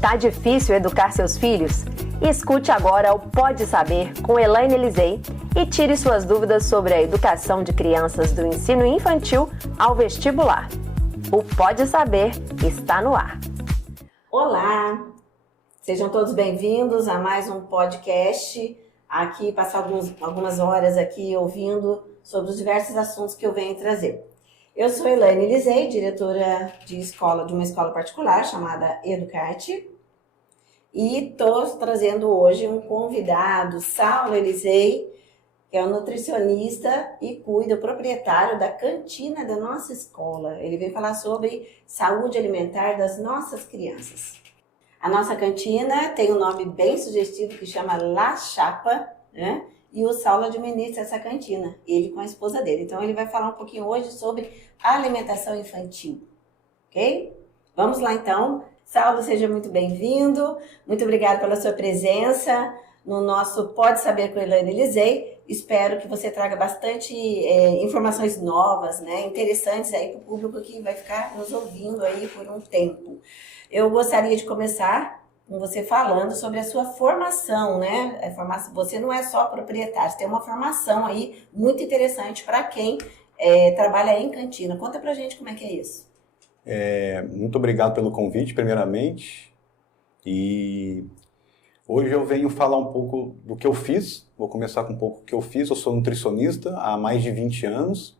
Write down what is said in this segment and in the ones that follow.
Tá difícil educar seus filhos? Escute agora o Pode Saber com Elaine Elisei e tire suas dúvidas sobre a educação de crianças do ensino infantil ao vestibular. O Pode Saber está no ar. Olá! Sejam todos bem-vindos a mais um podcast. Aqui, passar algumas horas aqui ouvindo sobre os diversos assuntos que eu venho trazer. Eu sou Elaine Elisei, diretora de uma escola particular chamada Educarte, e estou trazendo hoje um convidado, Saulo Elisei, que é um nutricionista e o proprietário da cantina da nossa escola. Ele vem falar sobre saúde alimentar das nossas crianças. A nossa cantina tem um nome bem sugestivo que chama La Chapa, né? E o Saulo administra essa cantina, ele com a esposa dele. Então ele vai falar um pouquinho hoje sobre alimentação infantil, ok? Vamos lá então. Saulo, seja muito bem-vindo. Muito obrigada pela sua presença no nosso Pode Saber com Elaine Elisei. Espero que você traga bastante informações novas, né, interessantes aí para o público que vai ficar nos ouvindo aí por um tempo. Eu gostaria de começar com você falando sobre a sua formação, né? Você não é só proprietário, você tem uma formação aí muito interessante para quem trabalha em cantina. Conta pra gente como é que é isso. Muito obrigado pelo convite, primeiramente. E hoje eu venho falar um pouco do que eu fiz. Vou começar com um pouco do que eu fiz. Eu sou nutricionista há mais de 20 anos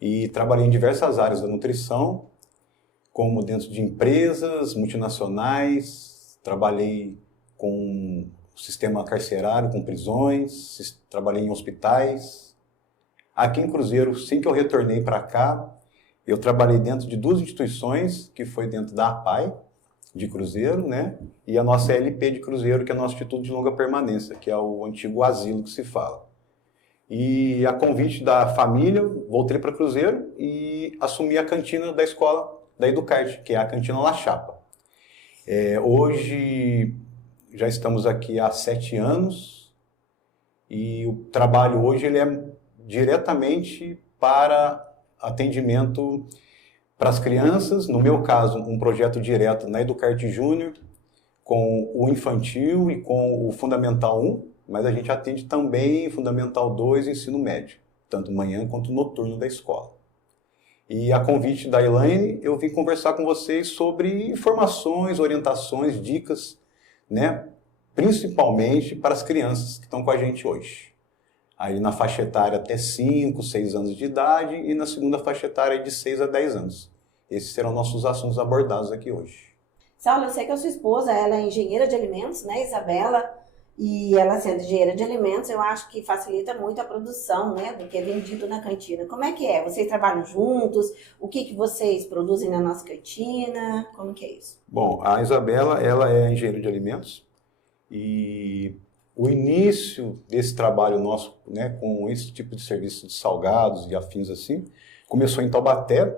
e trabalhei em diversas áreas da nutrição, como dentro de empresas multinacionais. Trabalhei com o sistema carcerário, com prisões, trabalhei em hospitais. Aqui em Cruzeiro, assim que eu retornei para cá, eu trabalhei dentro de duas instituições, que foi dentro da APAE, de Cruzeiro, né? E a nossa LP de Cruzeiro, que é o nosso Instituto de Longa Permanência, que é o antigo asilo que se fala. E a convite da família, voltei para Cruzeiro e assumi a cantina da escola da Educarte, que é a cantina La Chapa. Hoje já estamos aqui há 7 anos e o trabalho hoje ele é diretamente para atendimento para as crianças, no meu caso um projeto direto na Educarte Júnior com o infantil e com o Fundamental 1, mas a gente atende também Fundamental 2 e ensino médio, tanto manhã quanto noturno da escola. E a convite da Elaine, eu vim conversar com vocês sobre informações, orientações, dicas, né? Principalmente para as crianças que estão com a gente hoje. Aí na faixa etária até 5, 6 anos de idade e na segunda faixa etária de 6 a 10 anos. Esses serão nossos assuntos abordados aqui hoje. Saulo, eu sei que a sua esposa ela é engenheira de alimentos, né, Isabela? E ela sendo engenheira de alimentos, eu acho que facilita muito a produção, né, do que é vendido na cantina. Como é que é? Vocês trabalham juntos? O que vocês produzem na nossa cantina? Como que é isso? Bom, a Isabela, ela é engenheira de alimentos e o início desse trabalho nosso, né, com esse tipo de serviço de salgados e afins assim, começou em Taubaté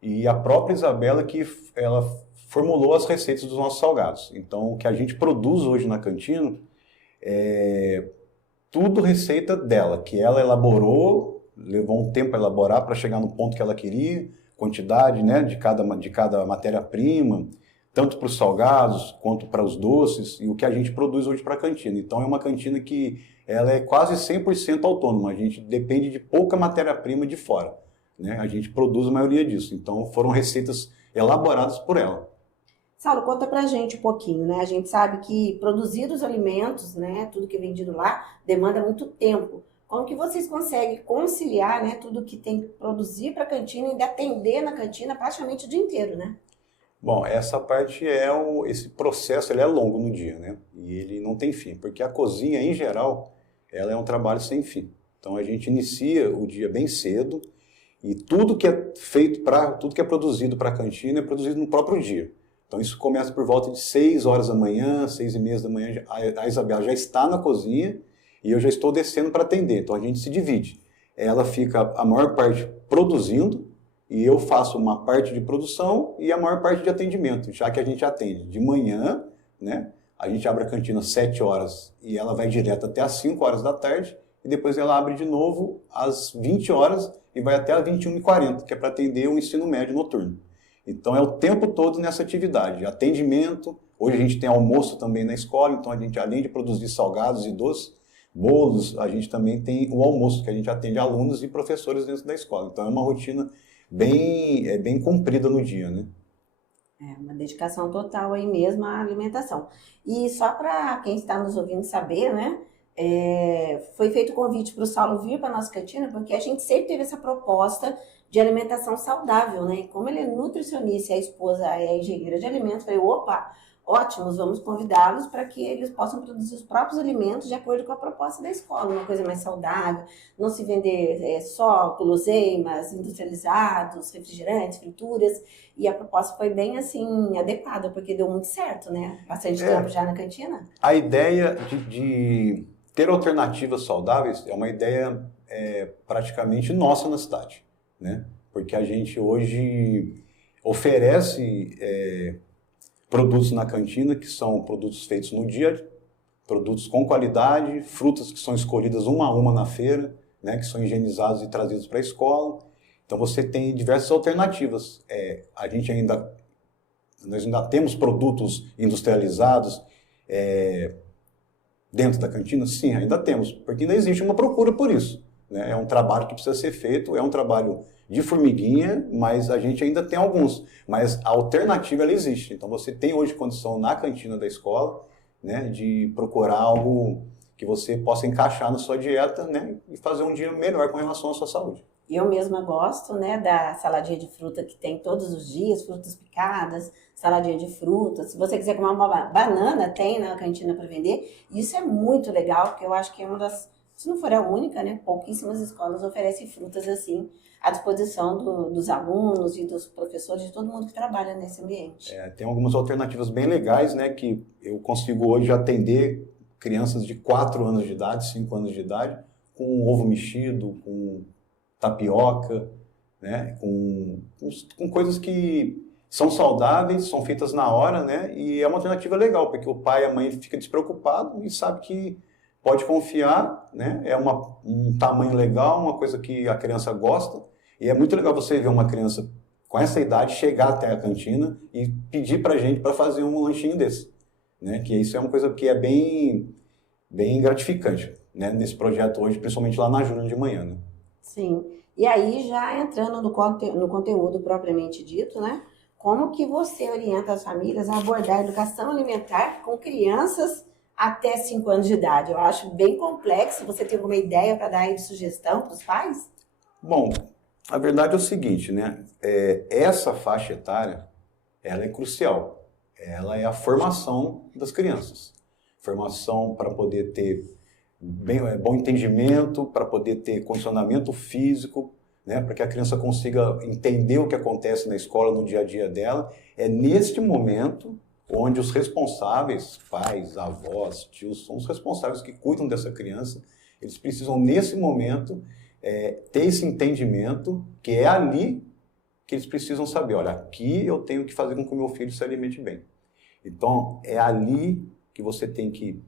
e a própria Isabela que ela formulou as receitas dos nossos salgados. Então, o que a gente produz hoje na cantina tudo receita dela, que ela elaborou, levou um tempo a elaborar para chegar no ponto que ela queria, quantidade, né, de cada matéria-prima, tanto para os salgados quanto para os doces, e o que a gente produz hoje para a cantina. Então é uma cantina que ela é quase 100% autônoma, a gente depende de pouca matéria-prima de fora, né? A gente produz a maioria disso, então foram receitas elaboradas por ela. Saulo, conta pra gente um pouquinho, né? A gente sabe que produzir os alimentos, né, tudo que é vendido lá, demanda muito tempo. Como que vocês conseguem conciliar, né, tudo que tem que produzir para a cantina e atender na cantina praticamente o dia inteiro, né? Bom, essa parte esse processo ele é longo no dia, né? E ele não tem fim, porque a cozinha, em geral, ela é um trabalho sem fim. Então a gente inicia o dia bem cedo e tudo que é tudo que é produzido para a cantina é produzido no próprio dia. Então isso começa por volta de 6 horas da manhã, 6h30 da manhã, a Isabela já está na cozinha e eu já estou descendo para atender. Então a gente se divide. Ela fica a maior parte produzindo e eu faço uma parte de produção e a maior parte de atendimento, já que a gente atende de manhã, né? A gente abre a cantina às 7 horas e ela vai direto até às 5 horas da tarde e depois ela abre de novo às 20 horas e vai até às 21h40, que é para atender o ensino médio noturno. Então é o tempo todo nessa atividade, atendimento. Hoje a gente tem almoço também na escola, então a gente, além de produzir salgados e doces, bolos, a gente também tem o almoço, que a gente atende alunos e professores dentro da escola. Então é uma rotina bem comprida no dia, né? É uma dedicação total aí mesmo à alimentação. E só para quem está nos ouvindo saber, né? Foi feito o convite para o Saulo vir para a nossa cantina, porque a gente sempre teve essa proposta de alimentação saudável, né? E como ele é nutricionista e a esposa é engenheira de alimentos, eu falei, opa, ótimos, vamos convidá-los para que eles possam produzir os próprios alimentos de acordo com a proposta da escola, uma coisa mais saudável, não se vender só guloseimas, industrializados, refrigerantes, frituras, e a proposta foi bem assim, adequada, porque deu muito certo, né? Bastante tempo já na cantina. A ideia de ter alternativas saudáveis é uma ideia praticamente nossa na cidade, né? Porque a gente hoje oferece produtos na cantina que são produtos feitos no dia, produtos com qualidade, frutas que são escolhidas uma a uma na feira, né? Que são higienizados e trazidos para a escola. Então você tem diversas alternativas. Nós ainda temos produtos industrializados dentro da cantina? Sim, ainda temos, porque ainda existe uma procura por isso, né? É um trabalho que precisa ser feito, é um trabalho de formiguinha, mas a gente ainda tem alguns. Mas a alternativa, ela existe. Então você tem hoje condição na cantina da escola, né, de procurar algo que você possa encaixar na sua dieta, né, e fazer um dia melhor com relação à sua saúde. Eu mesma gosto, né, da saladinha de fruta que tem todos os dias, frutas picadas, saladinha de frutas. Se você quiser comer uma banana, tem na cantina para vender. Isso é muito legal, porque eu acho que é uma das, se não for a única, né, pouquíssimas escolas oferecem frutas assim à disposição dos alunos e dos professores, de todo mundo que trabalha nesse ambiente. Tem algumas alternativas bem legais, né, que eu consigo hoje atender crianças de 4 anos de idade, 5 anos de idade, com ovo mexido, com tapioca, né, com coisas que são saudáveis, são feitas na hora, né, e é uma alternativa legal, porque o pai e a mãe ficam despreocupados e sabe que pode confiar, né, é um tamanho legal, uma coisa que a criança gosta, e é muito legal você ver uma criança com essa idade chegar até a cantina e pedir pra gente para fazer um lanchinho desse, né, que isso é uma coisa que é bem gratificante, né, nesse projeto hoje, principalmente lá na Júlia de manhã, né. Sim, e aí já entrando no conteúdo propriamente dito, né? Como que você orienta as famílias a abordar a educação alimentar com crianças até 5 anos de idade? Eu acho bem complexo. Você tem alguma ideia para dar aí de sugestão para os pais? Bom, a verdade é o seguinte, né? Essa faixa etária, ela é crucial. Ela é a formação das crianças. Formação para poder ter bom entendimento, para poder ter condicionamento físico, né, para que a criança consiga entender o que acontece na escola, no dia a dia dela. É neste momento onde os responsáveis, pais, avós, tios, são os responsáveis que cuidam dessa criança. Eles precisam, nesse momento, ter esse entendimento, que é ali que eles precisam saber, olha, aqui eu tenho que fazer com que o meu filho se alimente bem. Então, é ali que você tem que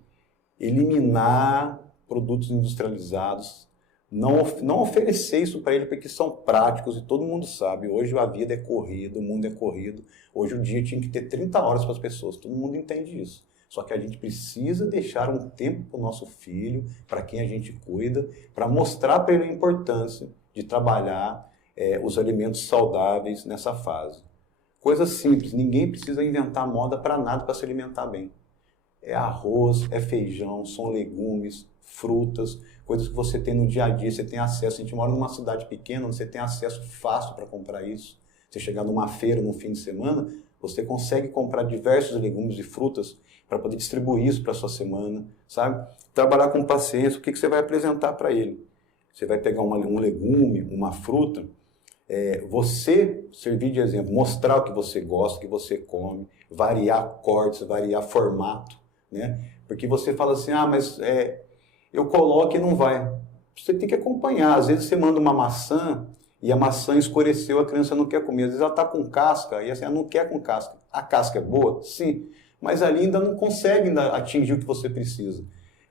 eliminar produtos industrializados, não oferecer isso para ele porque são práticos e todo mundo sabe. Hoje a vida é corrida, o mundo é corrido. Hoje o dia tinha que ter 30 horas para as pessoas, todo mundo entende isso. Só que a gente precisa deixar um tempo para o nosso filho, para quem a gente cuida, para mostrar para ele a importância de trabalhar os alimentos saudáveis nessa fase. Coisa simples, ninguém precisa inventar moda para nada para se alimentar bem. É arroz, é feijão, são legumes, frutas, coisas que você tem no dia a dia, você tem acesso. A gente mora numa cidade pequena, você tem acesso fácil para comprar isso. Você chegar numa feira no fim de semana, você consegue comprar diversos legumes e frutas para poder distribuir isso para a sua semana, sabe? Trabalhar com paciência, o que você vai apresentar para ele? Você vai pegar um legume, uma fruta, você servir de exemplo, mostrar o que você gosta, o que você come, variar cortes, variar formato, né? Porque você fala assim, mas eu coloco e não vai. Você tem que acompanhar. Às vezes você manda uma maçã e a maçã escureceu, a criança não quer comer. Às vezes ela está com casca e assim, ela não quer com casca. A casca é boa? Sim. Mas ali ainda não consegue atingir o que você precisa.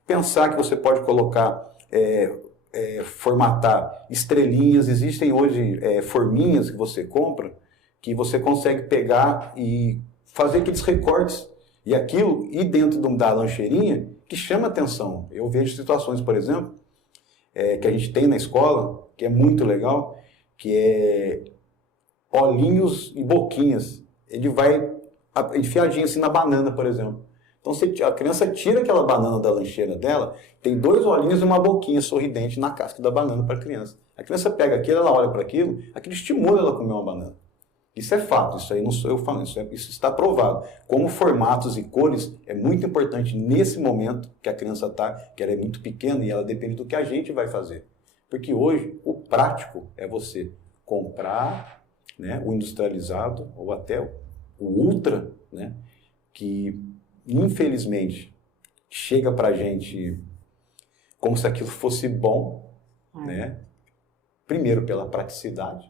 Pensar que você pode colocar, formatar estrelinhas. Existem hoje forminhas que você compra que você consegue pegar e fazer aqueles recortes e aquilo ir dentro da lancheirinha que chama atenção. Eu vejo situações, por exemplo, que a gente tem na escola, que é muito legal, que é olhinhos e boquinhas. Ele vai enfiadinho assim na banana, por exemplo. Então a criança tira aquela banana da lancheira dela, tem 2 olhinhos e uma boquinha sorridente na casca da banana para a criança. A criança pega aquilo, ela olha para aquilo estimula ela a comer uma banana. Isso é fato, isso aí não sou eu falando, isso está provado. Como formatos e cores é muito importante nesse momento que a criança está, que ela é muito pequena e ela depende do que a gente vai fazer. Porque hoje o prático é você comprar, né, o industrializado ou até o ultra, né, que infelizmente chega para a gente como se aquilo fosse bom, né? Primeiro pela praticidade,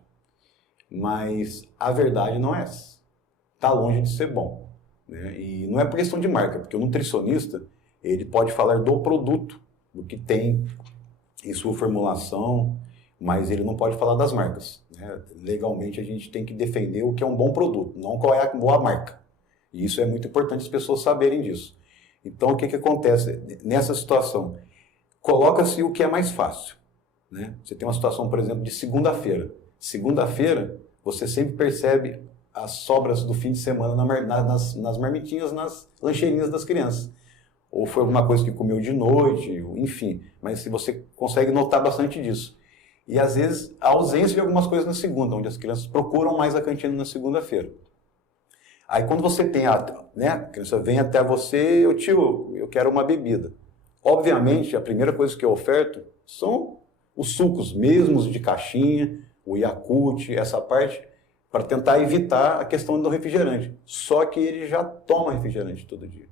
mas a verdade não é essa. Está longe de ser bom, né? E não é por questão de marca, porque o nutricionista ele pode falar do produto, do que tem em sua formulação, mas ele não pode falar das marcas, né? Legalmente a gente tem que defender o que é um bom produto, não qual é a boa marca. E isso é muito importante as pessoas saberem disso. Então o que acontece nessa situação? Coloca-se o que é mais fácil, né? Você tem uma situação, por exemplo, de segunda-feira. Segunda-feira, você sempre percebe as sobras do fim de semana nas marmitinhas, nas lancheirinhas das crianças. Ou foi alguma coisa que comeu de noite, enfim. Mas se você consegue notar bastante disso. E às vezes a ausência de algumas coisas na segunda, onde as crianças procuram mais a cantina na segunda-feira. Aí quando você tem a criança vem até você, tio, eu quero uma bebida. Obviamente, a primeira coisa que eu oferto são os sucos mesmos de caixinha, o Yakult, essa parte, para tentar evitar a questão do refrigerante. Só que ele já toma refrigerante todo dia.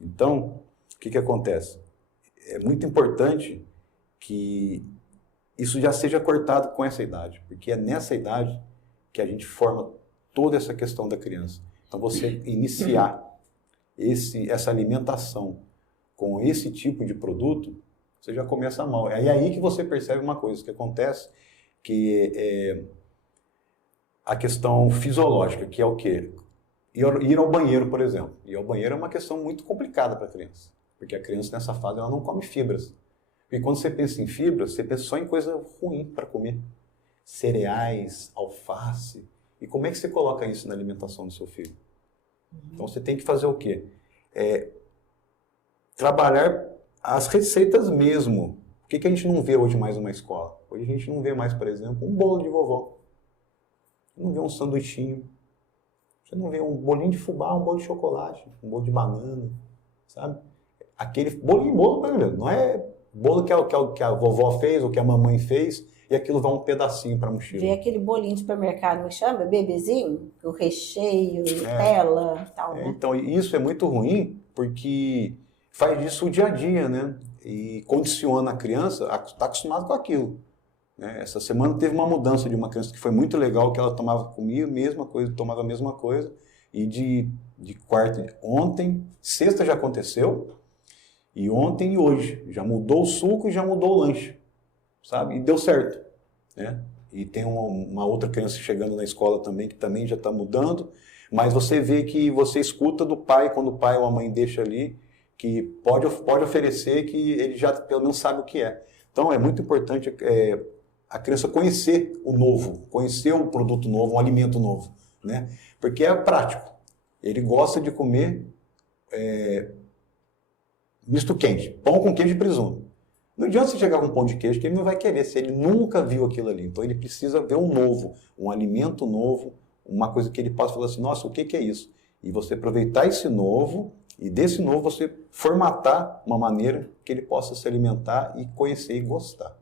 Então, o que acontece? É muito importante que isso já seja cortado com essa idade, porque é nessa idade que a gente forma toda essa questão da criança. Então, você iniciar essa alimentação com esse tipo de produto, você já começa mal. É aí que você percebe uma coisa que acontece, que é a questão fisiológica, que é o quê? Ir ao banheiro, por exemplo. Ir ao banheiro é uma questão muito complicada para a criança, porque a criança nessa fase ela não come fibras. E quando você pensa em fibras, você pensa só em coisa ruim para comer. Cereais, alface. E como é que você coloca isso na alimentação do seu filho? Então você tem que fazer o quê? Trabalhar as receitas mesmo. O que a gente não vê hoje mais numa escola? Hoje a gente não vê mais, por exemplo, um bolo de vovó. Você não vê um sanduichinho. Você não vê um bolinho de fubá, um bolo de chocolate, um bolo de banana, sabe? Aquele bolinho, não é bolo que a vovó fez ou que a mamãe fez e aquilo vai um pedacinho para a mochila. Vê aquele bolinho de supermercado, me chama, bebezinho, o recheio, Nutella e tal, né? Então, isso é muito ruim porque faz disso o dia a dia, né? E condiciona a criança a estar acostumada com aquilo. Né? Essa semana teve uma mudança de uma criança que foi muito legal, que ela comia a mesma coisa, tomava a mesma coisa. E de quarta, ontem, sexta já aconteceu, e ontem e hoje. Já mudou o suco e já mudou o lanche, sabe? E deu certo, né? E tem uma outra criança chegando na escola também, que também já está mudando. Mas você vê que você escuta do pai, quando o pai ou a mãe deixa ali, que pode oferecer, que ele já pelo menos sabe o que é. Então é muito importante a criança conhecer o novo, conhecer um produto novo, um alimento novo, né? Porque é prático. Ele gosta de comer misto quente, pão com queijo e presunto. Não adianta você chegar com um pão de queijo que ele não vai querer, se ele nunca viu aquilo ali. Então ele precisa ver um novo, um alimento novo, uma coisa que ele possa falar assim, nossa, o que é isso? E você aproveitar esse novo, e desse novo você formatar uma maneira que ele possa se alimentar e conhecer e gostar.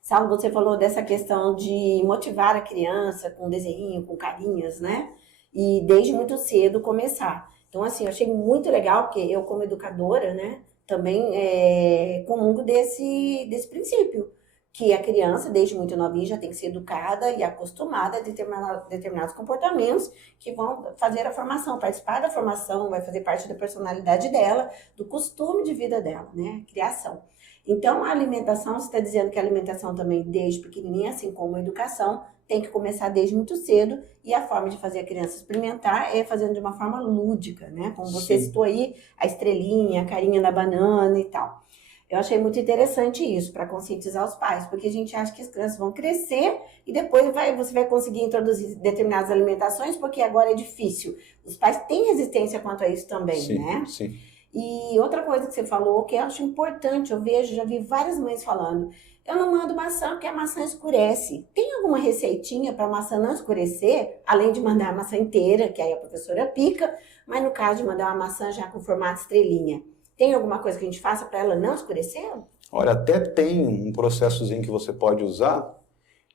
Saulo, você falou dessa questão de motivar a criança com desenho, com carinhas, né? E desde muito cedo começar. Então, assim, eu achei muito legal, porque eu como educadora, né, também comungo desse princípio, que a criança, desde muito novinha, já tem que ser educada e acostumada a determinados comportamentos que vão fazer a formação, participar da formação, vai fazer parte da personalidade dela, do costume de vida dela, né? Criação. Então, a alimentação, você está dizendo que a alimentação também, desde pequenininha, assim como a educação, tem que começar desde muito cedo, e a forma de fazer a criança experimentar é fazendo de uma forma lúdica, né? Como você citou aí, a estrelinha, a carinha da banana e tal. Eu achei muito interessante isso, para conscientizar os pais, porque a gente acha que as crianças vão crescer e depois você vai conseguir introduzir determinadas alimentações, porque agora é difícil. Os pais têm resistência quanto a isso também, né? Sim. E outra coisa que você falou, que eu acho importante, já vi várias mães falando, eu não mando maçã porque a maçã escurece. Tem alguma receitinha para a maçã não escurecer? Além de mandar a maçã inteira, que aí a professora pica, mas no caso de mandar uma maçã já com formato estrelinha, tem alguma coisa que a gente faça para ela não escurecer? Olha, até tem um processozinho que você pode usar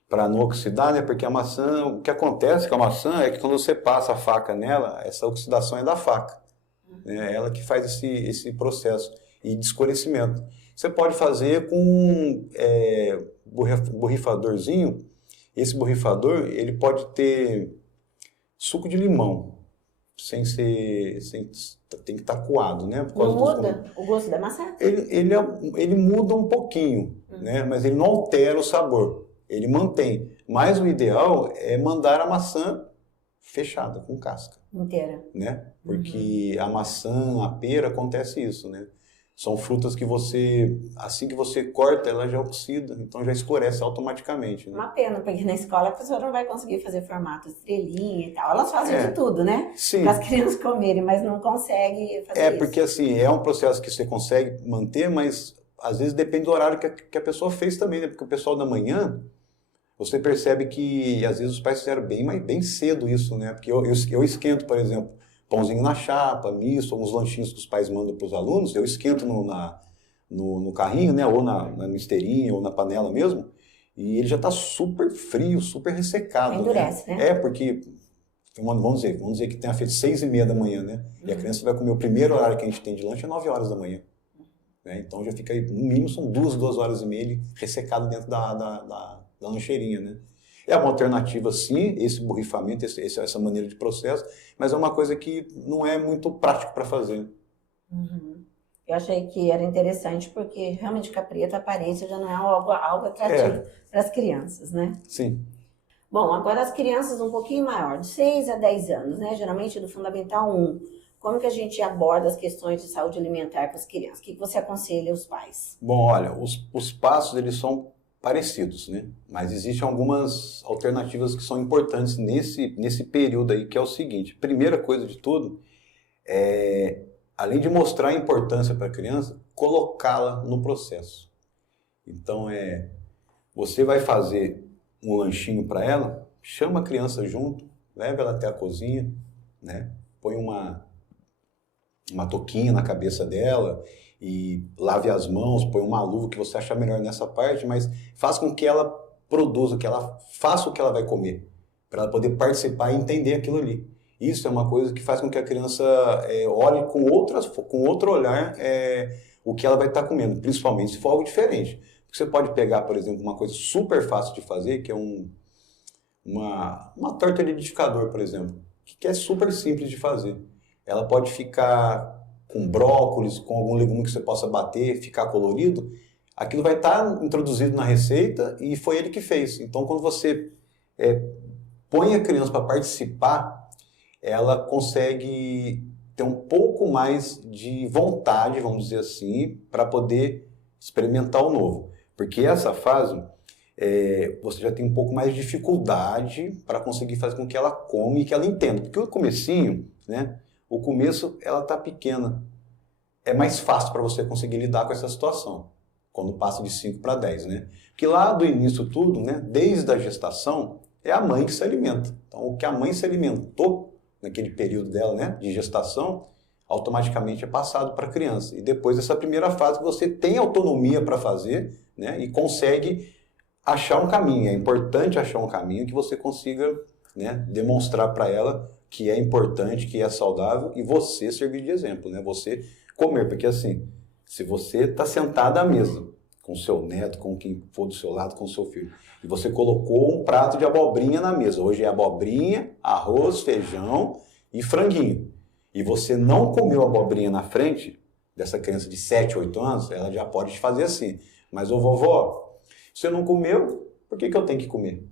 para não oxidar, né? Porque a maçã, o que acontece com a maçã é que quando você passa a faca nela, essa oxidação é da faca. É ela que faz esse processo de escurecimento. Você pode fazer com borrifadorzinho. Esse borrifador, ele pode ter suco de limão, tem que estar coado, né? Não muda o gosto da maçã? Ele muda um pouquinho, né? Mas ele não altera o sabor, ele mantém. Mas o ideal é mandar a maçã fechada, com casca. Inteira. Né? Porque a maçã, a pera, acontece isso, né? São frutas que assim que você corta, ela já oxida, então já escurece automaticamente. Né? Uma pena, porque na escola a pessoa não vai conseguir fazer formato estrelinha e tal. Elas fazem de tudo, né? Sim. Para as crianças comerem, mas não consegue fazer isso. Porque assim, é um processo que você consegue manter, mas às vezes depende do horário que a pessoa fez também, né? Porque o pessoal da manhã, você percebe que às vezes os pais fizeram bem cedo isso, né? Porque eu esquento, por exemplo, pãozinho na chapa, misto, alguns lanchinhos que os pais mandam para os alunos, eu esquento no carrinho, né? Ou na misteirinha, ou na panela mesmo, e ele já está super frio, super ressecado. Endurece, né? Porque, vamos dizer que tenha feito 6h30 da manhã, né? E a criança vai comer o primeiro horário que a gente tem de lanche é 9 horas da manhã. Né? Então já fica aí, no mínimo são 2 horas e meia ele ressecado dentro da lancheirinha, né? É uma alternativa, sim, esse borrifamento, essa maneira de processo, mas é uma coisa que não é muito prático para fazer. Eu achei que era interessante, porque realmente capreta, a aparência já não é algo atrativo para as crianças, né? Sim. Bom, agora as crianças um pouquinho maior, de 6 a 10 anos, né? Geralmente do Fundamental 1. Como que a gente aborda as questões de saúde alimentar para as crianças? O que você aconselha os pais? Bom, olha, os passos, eles são parecidos, né? Mas existem algumas alternativas que são importantes nesse período aí, que é o seguinte. Primeira coisa de tudo, além de mostrar a importância para a criança, colocá-la no processo. Então, você vai fazer um lanchinho para ela, chama a criança junto, leva ela até a cozinha, né? Põe uma touquinha na cabeça dela e lave as mãos, põe uma luva que você achar melhor nessa parte, mas faça com que ela produza, que ela faça o que ela vai comer, para ela poder participar e entender aquilo ali. Isso é uma coisa que faz com que a criança olhe com outro olhar o que ela vai estar comendo, principalmente se for algo diferente. Você pode pegar, por exemplo, uma coisa super fácil de fazer, que é uma torta de liquidificador, por exemplo, que é super simples de fazer. Ela pode ficar com brócolis, com algum legume que você possa bater, ficar colorido. Aquilo vai estar introduzido na receita e foi ele que fez. Então, quando você põe a criança para participar, ela consegue ter um pouco mais de vontade, vamos dizer assim, para poder experimentar o novo. Porque essa fase, você já tem um pouco mais de dificuldade para conseguir fazer com que ela come e que ela entenda. Porque o comecinho, né? O começo, ela está pequena. É mais fácil para você conseguir lidar com essa situação, quando passa de 5 para 10, né? Porque lá do início tudo, né? Desde a gestação, é a mãe que se alimenta. Então, o que a mãe se alimentou naquele período dela, né? De gestação, automaticamente é passado para a criança. E depois dessa primeira fase, você tem autonomia para fazer, né? E consegue achar um caminho. É importante achar um caminho que você consiga, né? Demonstrar para ela que é importante, que é saudável, e você servir de exemplo, né? Você comer, porque assim, se você está sentado à mesa, com o seu neto, com quem for do seu lado, com o seu filho, e você colocou um prato de abobrinha na mesa, hoje é abobrinha, arroz, feijão e franguinho, e você não comeu abobrinha na frente dessa criança de 7, 8 anos, ela já pode te fazer assim, mas ô vovó, você não comeu, por que eu tenho que comer?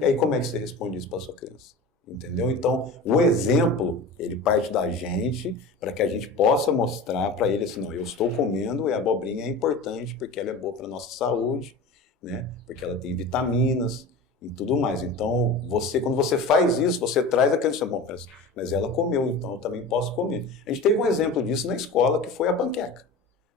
E aí como é que você responde isso para sua criança? Entendeu? Então, o exemplo, ele parte da gente para que a gente possa mostrar para ele assim, não, eu estou comendo e a abobrinha é importante porque ela é boa para a nossa saúde, né? Porque ela tem vitaminas e tudo mais. Então, quando você faz isso, você traz a criança, bom, mas ela comeu, então eu também posso comer. A gente teve um exemplo disso na escola, que foi a panqueca,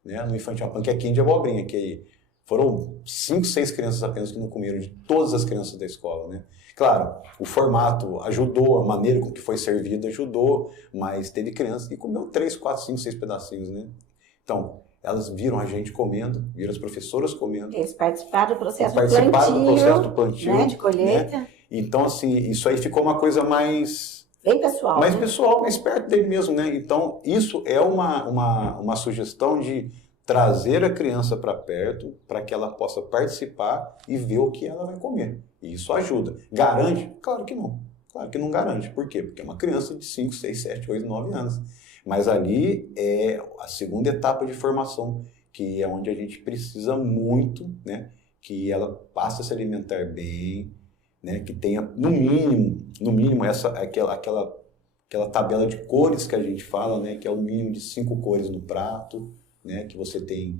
né? No infantil, a panquequinha de abobrinha, que foram 5, 6 crianças apenas que não comeram, de todas as crianças da escola, né? Claro, o formato ajudou, a maneira com que foi servido ajudou, mas teve crianças que comeu 3, 4, 5, 6 pedacinhos, né? Então, elas viram a gente comendo, viram as professoras comendo. Eles participaram do processo do plantio, né, de colheita. Né? Então, assim, isso aí ficou uma coisa mais... Bem pessoal. Mais pessoal, mais perto dele mesmo, né? Então, isso é uma sugestão de trazer a criança para perto, para que ela possa participar e ver o que ela vai comer. E isso ajuda. Garante? Claro que não. Claro que não garante. Por quê? Porque é uma criança de 5, 6, 7, 8, 9 anos. Mas ali é a segunda etapa de formação, que é onde a gente precisa muito, né? Que ela passe a se alimentar bem, né? Que tenha, no mínimo aquela tabela de cores que a gente fala, né? Que é o mínimo de 5 cores no prato, né? Que você tem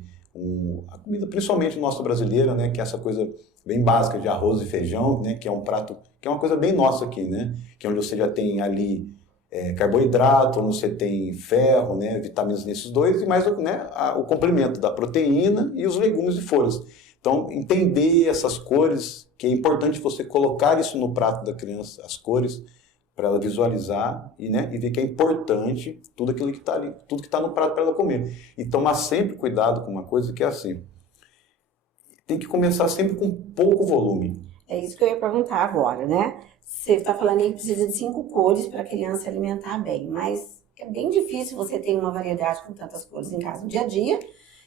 a comida, principalmente nossa brasileira, né? Que é essa coisa bem básica de arroz e feijão, né? Que é um prato, que é uma coisa bem nossa aqui, né? Que é onde você já tem ali carboidrato, onde você tem ferro, né? Vitaminas nesses dois, e mais, né? O complemento da proteína e os legumes e folhas. Então, entender essas cores, que é importante você colocar isso no prato da criança, as cores, para ela visualizar e, né, e ver que é importante tudo aquilo que está ali, tudo que está no prato para ela comer. E tomar sempre cuidado com uma coisa que é assim, tem que começar sempre com pouco volume. É isso que eu ia perguntar agora, né? Você está falando aí que precisa de 5 cores para a criança se alimentar bem, mas é bem difícil você ter uma variedade com tantas cores em casa no dia a dia,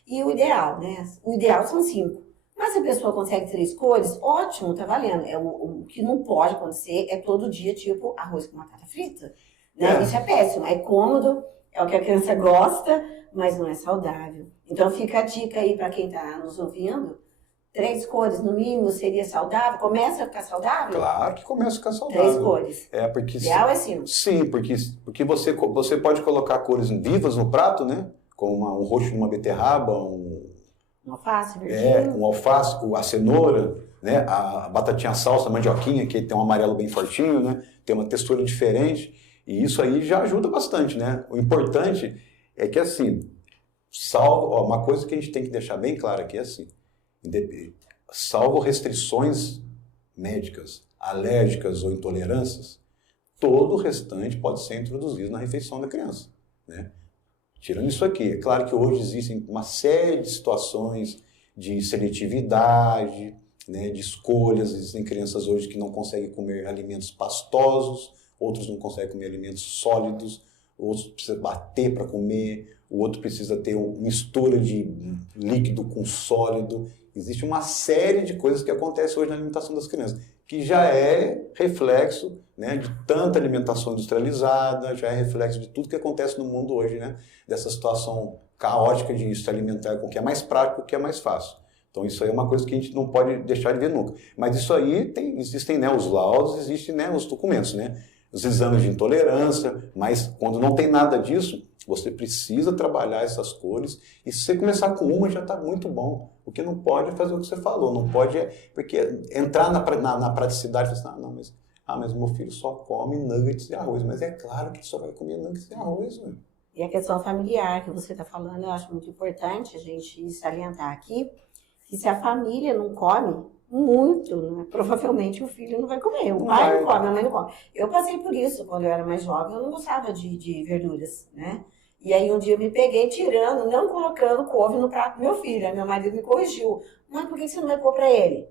e o ideal, né? O ideal são 5. Mas se a pessoa consegue 3 cores, ótimo, tá valendo. O que não pode acontecer é todo dia, tipo, arroz com batata frita. Né? Isso é péssimo, é cômodo, é o que a criança gosta, mas não é saudável. Então fica a dica aí para quem está nos ouvindo, 3 cores no mínimo seria saudável? Começa a ficar saudável? Claro que começa a ficar saudável. 3 cores. Porque... O ideal é 5. Sim, porque você pode colocar cores vivas no prato, né? Como um roxo de uma beterraba, um alface, verdinho. Um alface, a cenoura, né? A batatinha salsa, a mandioquinha, que tem um amarelo bem fortinho, né? Tem uma textura diferente. E isso aí já ajuda bastante, né? O importante é que, assim, uma coisa que a gente tem que deixar bem claro aqui é assim, salvo restrições médicas, alérgicas ou intolerâncias, todo o restante pode ser introduzido na refeição da criança, né? Tirando isso aqui, é claro que hoje existem uma série de situações de seletividade, né, de escolhas. Existem crianças hoje que não conseguem comer alimentos pastosos, outros não conseguem comer alimentos sólidos, outros precisam bater para comer, o outro precisa ter uma mistura de líquido com sólido. Existe uma série de coisas que acontecem hoje na alimentação das crianças, que já é reflexo, né, de tanta alimentação industrializada, já é reflexo de tudo que acontece no mundo hoje, né, dessa situação caótica de se alimentar com o que é mais prático, o que é mais fácil. Então isso aí é uma coisa que a gente não pode deixar de ver nunca. Mas isso aí existem, né, os laudos, existem, né, os documentos, né, os exames de intolerância, mas quando não tem nada disso, você precisa trabalhar essas cores, e se você começar com uma já está muito bom. O que não pode é fazer o que você falou, não pode porque entrar na praticidade e falar assim, mas meu filho só come nuggets de arroz, mas é claro que ele só vai comer nuggets de arroz. Né? E a questão familiar que você está falando, eu acho muito importante a gente salientar aqui, que se a família não come muito, né, provavelmente o filho não vai comer, o pai não come, a mãe não come. Eu passei por isso quando eu era mais jovem, eu não gostava de verduras, né? E aí um dia eu me peguei tirando, não colocando couve no prato do meu filho. Aí meu marido me corrigiu. Mãe, por que você não vai pôr pra ele?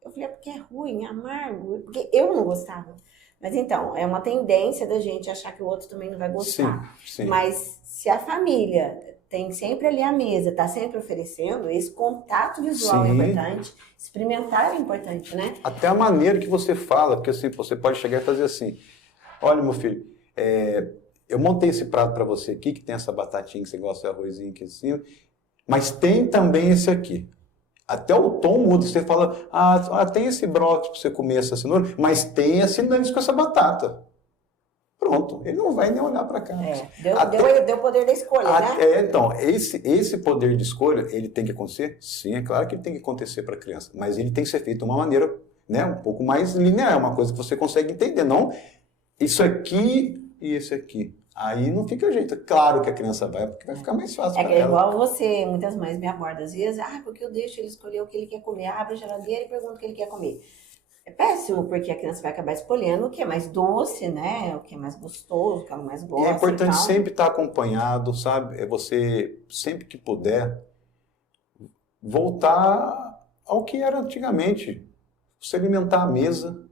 Eu falei, porque é ruim, é amargo, porque eu não gostava. Mas então, é uma tendência da gente achar que o outro também não vai gostar. Sim. Mas se a família tem sempre ali a mesa, tá sempre oferecendo, esse contato visual é importante, experimentar é importante, né? Até a maneira que você fala, porque assim, você pode chegar e fazer assim, olha meu filho, eu montei esse prato para você aqui, que tem essa batatinha que você gosta de arrozinho aqui assim, mas tem também esse aqui. Até o tom muda. Você fala, tem esse brócolis para você comer essa cenoura, mas tem esse nariz com essa batata. Pronto, ele não vai nem olhar para cá. Deu poder da escolha, né? Então, esse poder de escolha, ele tem que acontecer? Sim, é claro que ele tem que acontecer para a criança, mas ele tem que ser feito de uma maneira, né, um pouco mais linear, uma coisa que você consegue entender, não isso aqui e esse aqui. Aí não fica jeito. Claro que a criança vai, porque vai ficar mais fácil para ela. É igual você, muitas mães me abordam às vezes, porque eu deixo ele escolher o que ele quer comer, abre a geladeira e pergunta o que ele quer comer. É péssimo, porque a criança vai acabar escolhendo o que é mais doce, né? O que é mais gostoso, o que ela mais gosta. É importante sempre estar acompanhado, sabe? É você, sempre que puder, voltar ao que era antigamente. Você alimentar a mesa,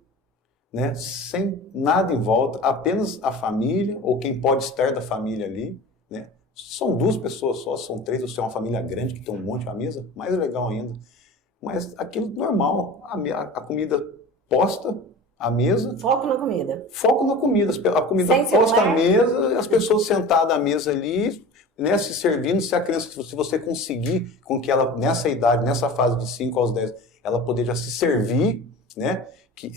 né? Sem nada em volta, apenas a família, ou quem pode estar da família ali, né? São 2 pessoas só, são 3, ou se é uma família grande que tem um monte à mesa, mais legal ainda. Mas aquilo normal, a comida posta à mesa. Foco na comida. Foco na comida. A comida posta à mesa, as pessoas sentadas à mesa ali, né, se servindo, se a criança, se você conseguir com que ela, nessa idade, nessa fase de 5 aos 10, ela poder já se servir, né, que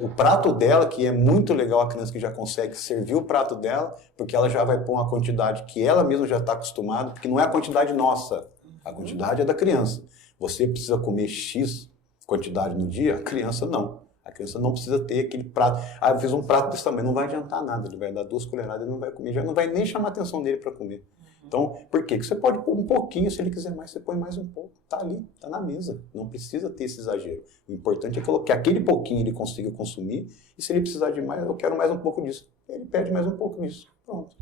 o prato dela, que é muito legal a criança que já consegue servir o prato dela, porque ela já vai pôr uma quantidade que ela mesma já está acostumada, porque não é a quantidade nossa, a quantidade é da criança. Você precisa comer X quantidade no dia, a criança não. A criança não precisa ter aquele prato. Eu fiz um prato desse tamanho, não vai adiantar nada, ele vai dar 2 colheradas, ele não vai comer, já não vai nem chamar a atenção dele para comer. Então, por quê? Porque você pode pôr um pouquinho, se ele quiser mais, você põe mais um pouco. Tá ali, tá na mesa. Não precisa ter esse exagero. O importante é que aquele pouquinho ele consiga consumir, e se ele precisar de mais, eu quero mais um pouco disso. Ele pede mais um pouco disso. Pronto.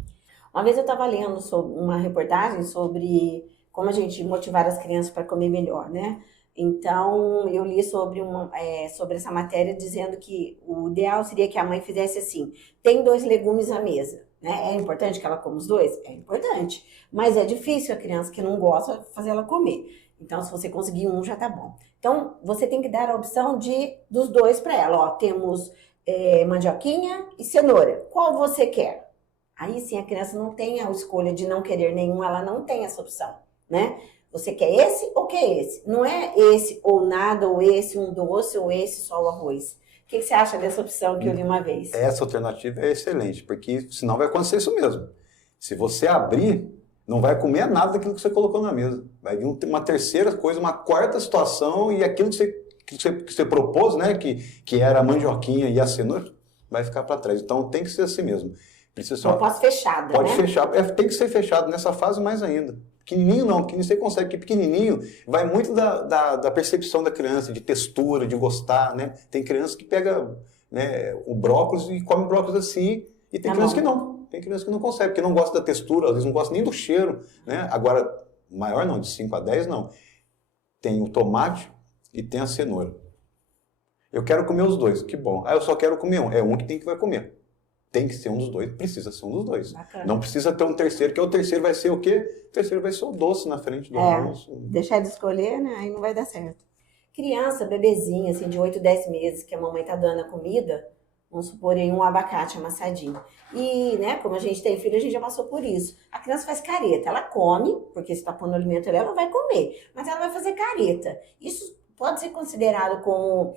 Uma vez eu estava lendo sobre uma reportagem sobre como a gente motivar as crianças para comer melhor, né? Então, eu li sobre essa matéria dizendo que o ideal seria que a mãe fizesse assim, tem 2 legumes à mesa, né? É importante que ela coma os 2? É importante, mas é difícil a criança que não gosta fazer ela comer. Então, se você conseguir um, já tá bom. Então, você tem que dar a opção dos 2 para ela. Temos mandioquinha e cenoura. Qual você quer? Aí sim, a criança não tem a escolha de não querer nenhum, ela não tem essa opção, né? Você quer esse ou quer esse? Não é esse ou nada, ou esse um doce, ou esse só o arroz. O que você acha dessa opção que eu li uma vez? Essa alternativa é excelente, porque senão vai acontecer isso mesmo. Se você abrir, não vai comer nada daquilo que você colocou na mesa. Vai vir uma terceira coisa, uma quarta situação, e aquilo que você propôs, né, que era a mandioquinha e a cenoura, vai ficar para trás. Então tem que ser assim mesmo. Precisa ser posso fechada, pode né? Fechar. Tem que ser fechado nessa fase mais ainda. Pequenininho não, pequenininho você consegue, porque pequenininho vai muito da percepção da criança, de textura, de gostar, né? Tem criança que pega, né, o brócolis e come brócolis assim, e tem criança que não. Tem criança que não consegue, porque não gosta da textura, às vezes não gosta nem do cheiro, né? Agora, maior não, de 5 a 10 não. Tem o tomate e tem a cenoura. Eu quero comer os 2, que bom. Eu só quero comer um. É um que vai comer. Tem que ser um dos 2, precisa ser um dos 2. Bacana. Não precisa ter um terceiro, que o terceiro vai ser o quê? O terceiro vai ser o doce na frente do almoço. Deixar de escolher, né? Aí não vai dar certo. Criança, bebezinha, assim, de 8, 10 meses, que a mamãe tá dando a comida, vamos supor aí um abacate amassadinho. E, né, como a gente tem filho, a gente já passou por isso. A criança faz careta, ela come, porque se tá pondo alimento ali, ela vai comer, mas ela vai fazer careta. Isso pode ser considerado como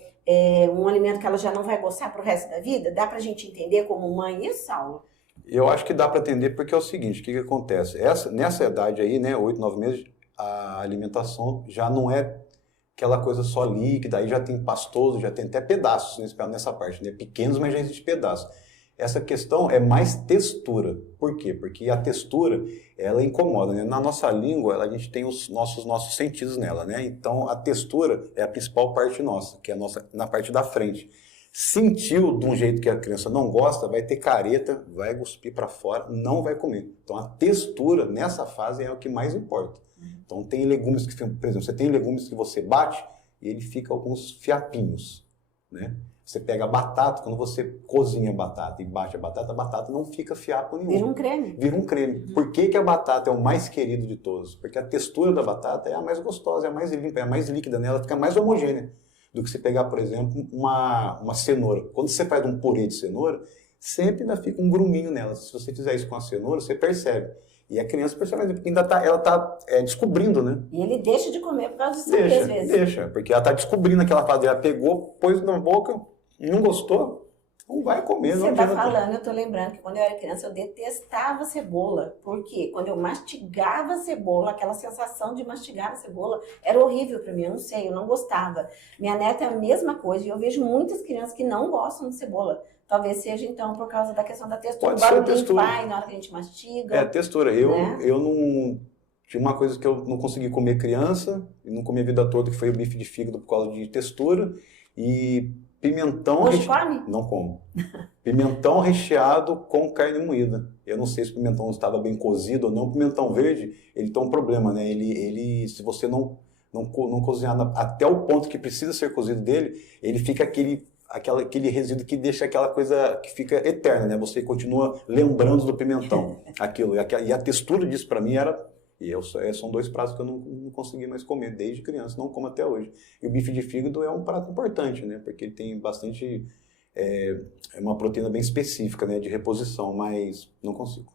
um alimento que ela já não vai gostar pro resto da vida? Dá pra gente entender como mãe isso, Saulo? Eu acho que dá para entender porque é o seguinte, o que acontece? Nessa idade aí, né, 8, 9 meses, a alimentação já não é aquela coisa só líquida, aí já tem pastoso, já tem até pedaços nessa parte, né? Pequenos, mas já existe pedaços. Essa questão é mais textura. Por quê? Porque a textura, ela incomoda, né? Na nossa língua, a gente tem os nossos sentidos nela, né? Então, a textura é a principal parte nossa, que é na parte da frente. Sentiu de um jeito que a criança não gosta, vai ter careta, vai cuspir para fora, não vai comer. Então, a textura, nessa fase, é o que mais importa. Então, tem legumes que, por exemplo, você tem legumes que você bate e ele fica alguns fiapinhos, né? Você pega a batata, quando você cozinha a batata e bate a batata não fica fiapo nenhum. Vira um creme. Vira um creme. Por que a batata é o mais querido de todos? Porque a textura da batata é a mais gostosa, é a mais limpa, é a mais líquida, né? Ela fica mais homogênea do que você pegar, por exemplo, uma cenoura. Quando você faz um purê de cenoura, sempre ainda fica um gruminho nela. Se você fizer isso com a cenoura, você percebe E a criança percebe, porque ela está descobrindo, né? E ele deixa de comer por causa disso aí, às vezes. Deixa, porque ela está descobrindo aquela fase. Ela pegou, pôs na boca, não gostou, não vai comer. Você está falando, eu estou lembrando que quando eu era criança eu detestava cebola. Por quê? Quando eu mastigava a cebola, aquela sensação de mastigar a cebola era horrível para mim, eu não sei, eu não gostava. Minha neta é a mesma coisa e eu vejo muitas crianças que não gostam de cebola. Talvez seja, então, por causa da questão da textura. Pode ser a textura. Vai na hora que a gente mastiga. É a textura. Eu não... Tinha uma coisa que eu não consegui comer criança, e não comi a vida toda, que foi o bife de fígado por causa de textura. E pimentão... Hoje come? Não como. Pimentão recheado com carne moída. Eu não sei se o pimentão estava bem cozido ou não. O pimentão verde, ele tem um problema, né? Ele se você não cozinhar até o ponto que precisa ser cozido dele, ele fica aquele resíduo que deixa aquela coisa que fica eterna, né? Você continua lembrando do pimentão. Aquilo. E a textura disso para mim era... são 2 pratos que eu não consegui mais comer desde criança, não como até hoje. E o bife de fígado é um prato importante, né? Porque ele tem bastante... É uma proteína bem específica, né? De reposição, mas não consigo.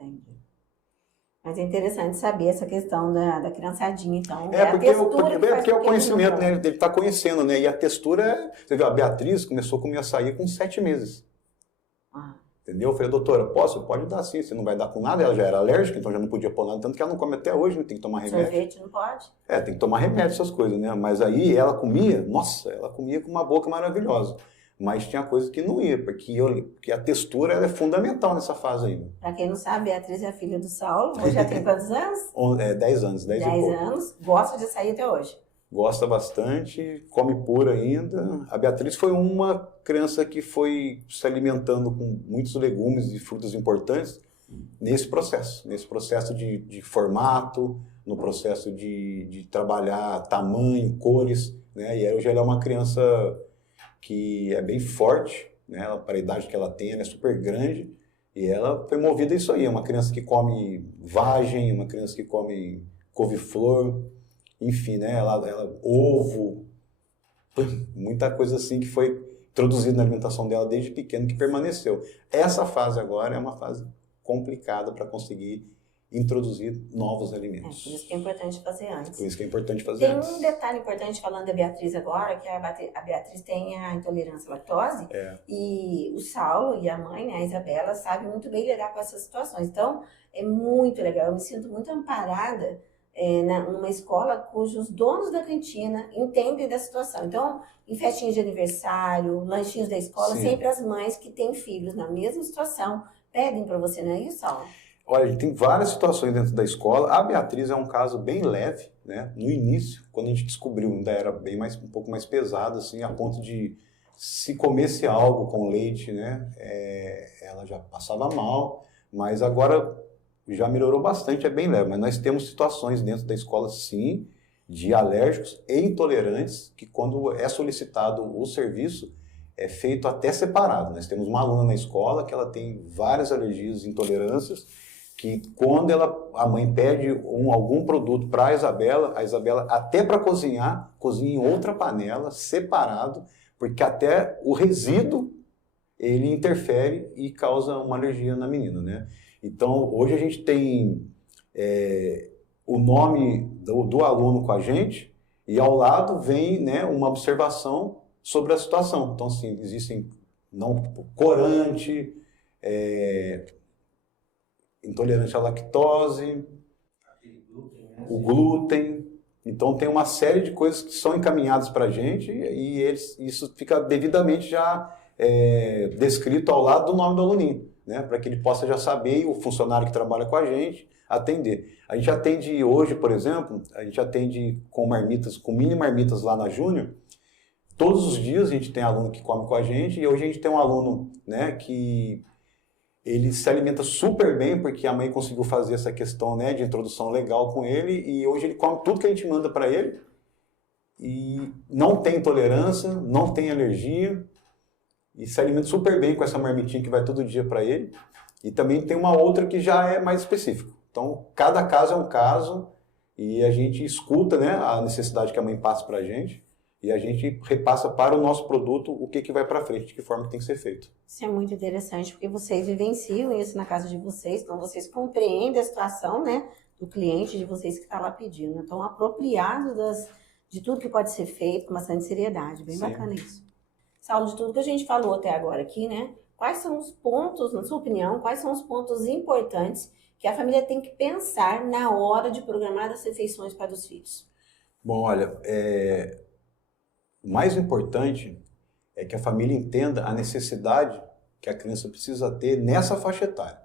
Entendi. Mas é interessante saber essa questão da criançadinha, então. Porque é o conhecimento, né? Ele está conhecendo, né? E a textura... Você viu, a Beatriz começou a comer açaí com 7 meses. Entendeu? Eu falei, doutora, pode dar sim, você não vai dar com nada, ela já era alérgica, então já não podia pôr nada, tanto que ela não come até hoje, né? Tem que tomar remédio. Sorvete não pode? Tem que tomar remédio, essas coisas, né? Mas aí ela comia, ela comia com uma boca maravilhosa. Mas tinha coisa que não ia, porque a textura ela é fundamental nessa fase aí. Pra quem não sabe, Beatriz é a filha do Saulo, hoje já tem quantos anos? 10 anos, 10 e pouco. 10 anos, gosta de açaí até hoje. Gosta bastante, come puro ainda. A Beatriz foi uma criança que foi se alimentando com muitos legumes e frutas importantes nesse processo de formato, no processo de trabalhar tamanho, cores, né? E aí hoje ela é uma criança que é bem forte, né? Para a idade que ela tem, ela é super grande e ela foi movida a isso aí. É uma criança que come vagem, uma criança que come couve-flor, enfim, né? Ela ovo, muita coisa assim que foi introduzida na alimentação dela desde pequeno que permaneceu. Essa fase agora é uma fase complicada para conseguir introduzir novos alimentos. Por isso que é importante fazer antes. Por isso que é importante fazer antes. Tem um detalhe importante falando da Beatriz agora, que a Beatriz tem a intolerância à lactose, e o Saulo e a mãe, né, a Isabela, sabem muito bem lidar com essas situações. Então, é muito legal. Eu me sinto muito amparada numa escola cujos donos da cantina entendem da situação. Então, em festinhas de aniversário, lanchinhos da escola, sempre as mães que têm filhos na mesma situação pedem para você, não é isso, Saulo? Olha, a gente tem várias situações dentro da escola. A Beatriz é um caso bem leve, né? No início, quando a gente descobriu, ainda era um pouco mais pesado, assim, a ponto de se comesse algo com leite, né? Ela já passava mal, mas agora já melhorou bastante, é bem leve. Mas nós temos situações dentro da escola, sim, de alérgicos e intolerantes, que quando é solicitado o serviço, é feito até separado. Nós temos uma aluna na escola que ela tem várias alergias e intolerâncias, que quando a mãe pede algum produto para a Isabela até para cozinhar, cozinha em outra panela, separado, porque até o resíduo ele interfere e causa uma alergia na menina, né? Então, hoje a gente tem o nome do aluno com a gente e ao lado vem, né, uma observação sobre a situação. Então, assim, existem corante, intolerante à lactose, o glúten. Então, tem uma série de coisas que são encaminhadas para a gente e isso fica devidamente já descrito ao lado do nome do aluninho, né? Para que ele possa já saber, e o funcionário que trabalha com a gente, atender. A gente atende hoje, por exemplo, com marmitas, com mini marmitas lá na Júnior. Todos os dias a gente tem aluno que come com a gente e hoje a gente tem um aluno, né, que ele se alimenta super bem porque a mãe conseguiu fazer essa questão, né, de introdução legal com ele e hoje ele come tudo que a gente manda para ele e não tem intolerância, não tem alergia e se alimenta super bem com essa marmitinha que vai todo dia para ele. E também tem uma outra que já é mais específica. Então, cada caso é um caso e a gente escuta, né, a necessidade que a mãe passa para a gente e a gente repassa para o nosso produto o que vai para frente, de que forma tem que ser feito. Isso é muito interessante, porque vocês vivenciam isso na casa de vocês, então vocês compreendem a situação, né, do cliente de vocês que está lá pedindo. Então, apropriado de tudo que pode ser feito com bastante seriedade. Bem bacana isso. Saulo, de tudo que a gente falou até agora aqui, né, quais são os pontos, na sua opinião, quais são os pontos importantes que a família tem que pensar na hora de programar as refeições para os filhos? Bom, olha, o mais importante é que a família entenda a necessidade que a criança precisa ter nessa faixa etária.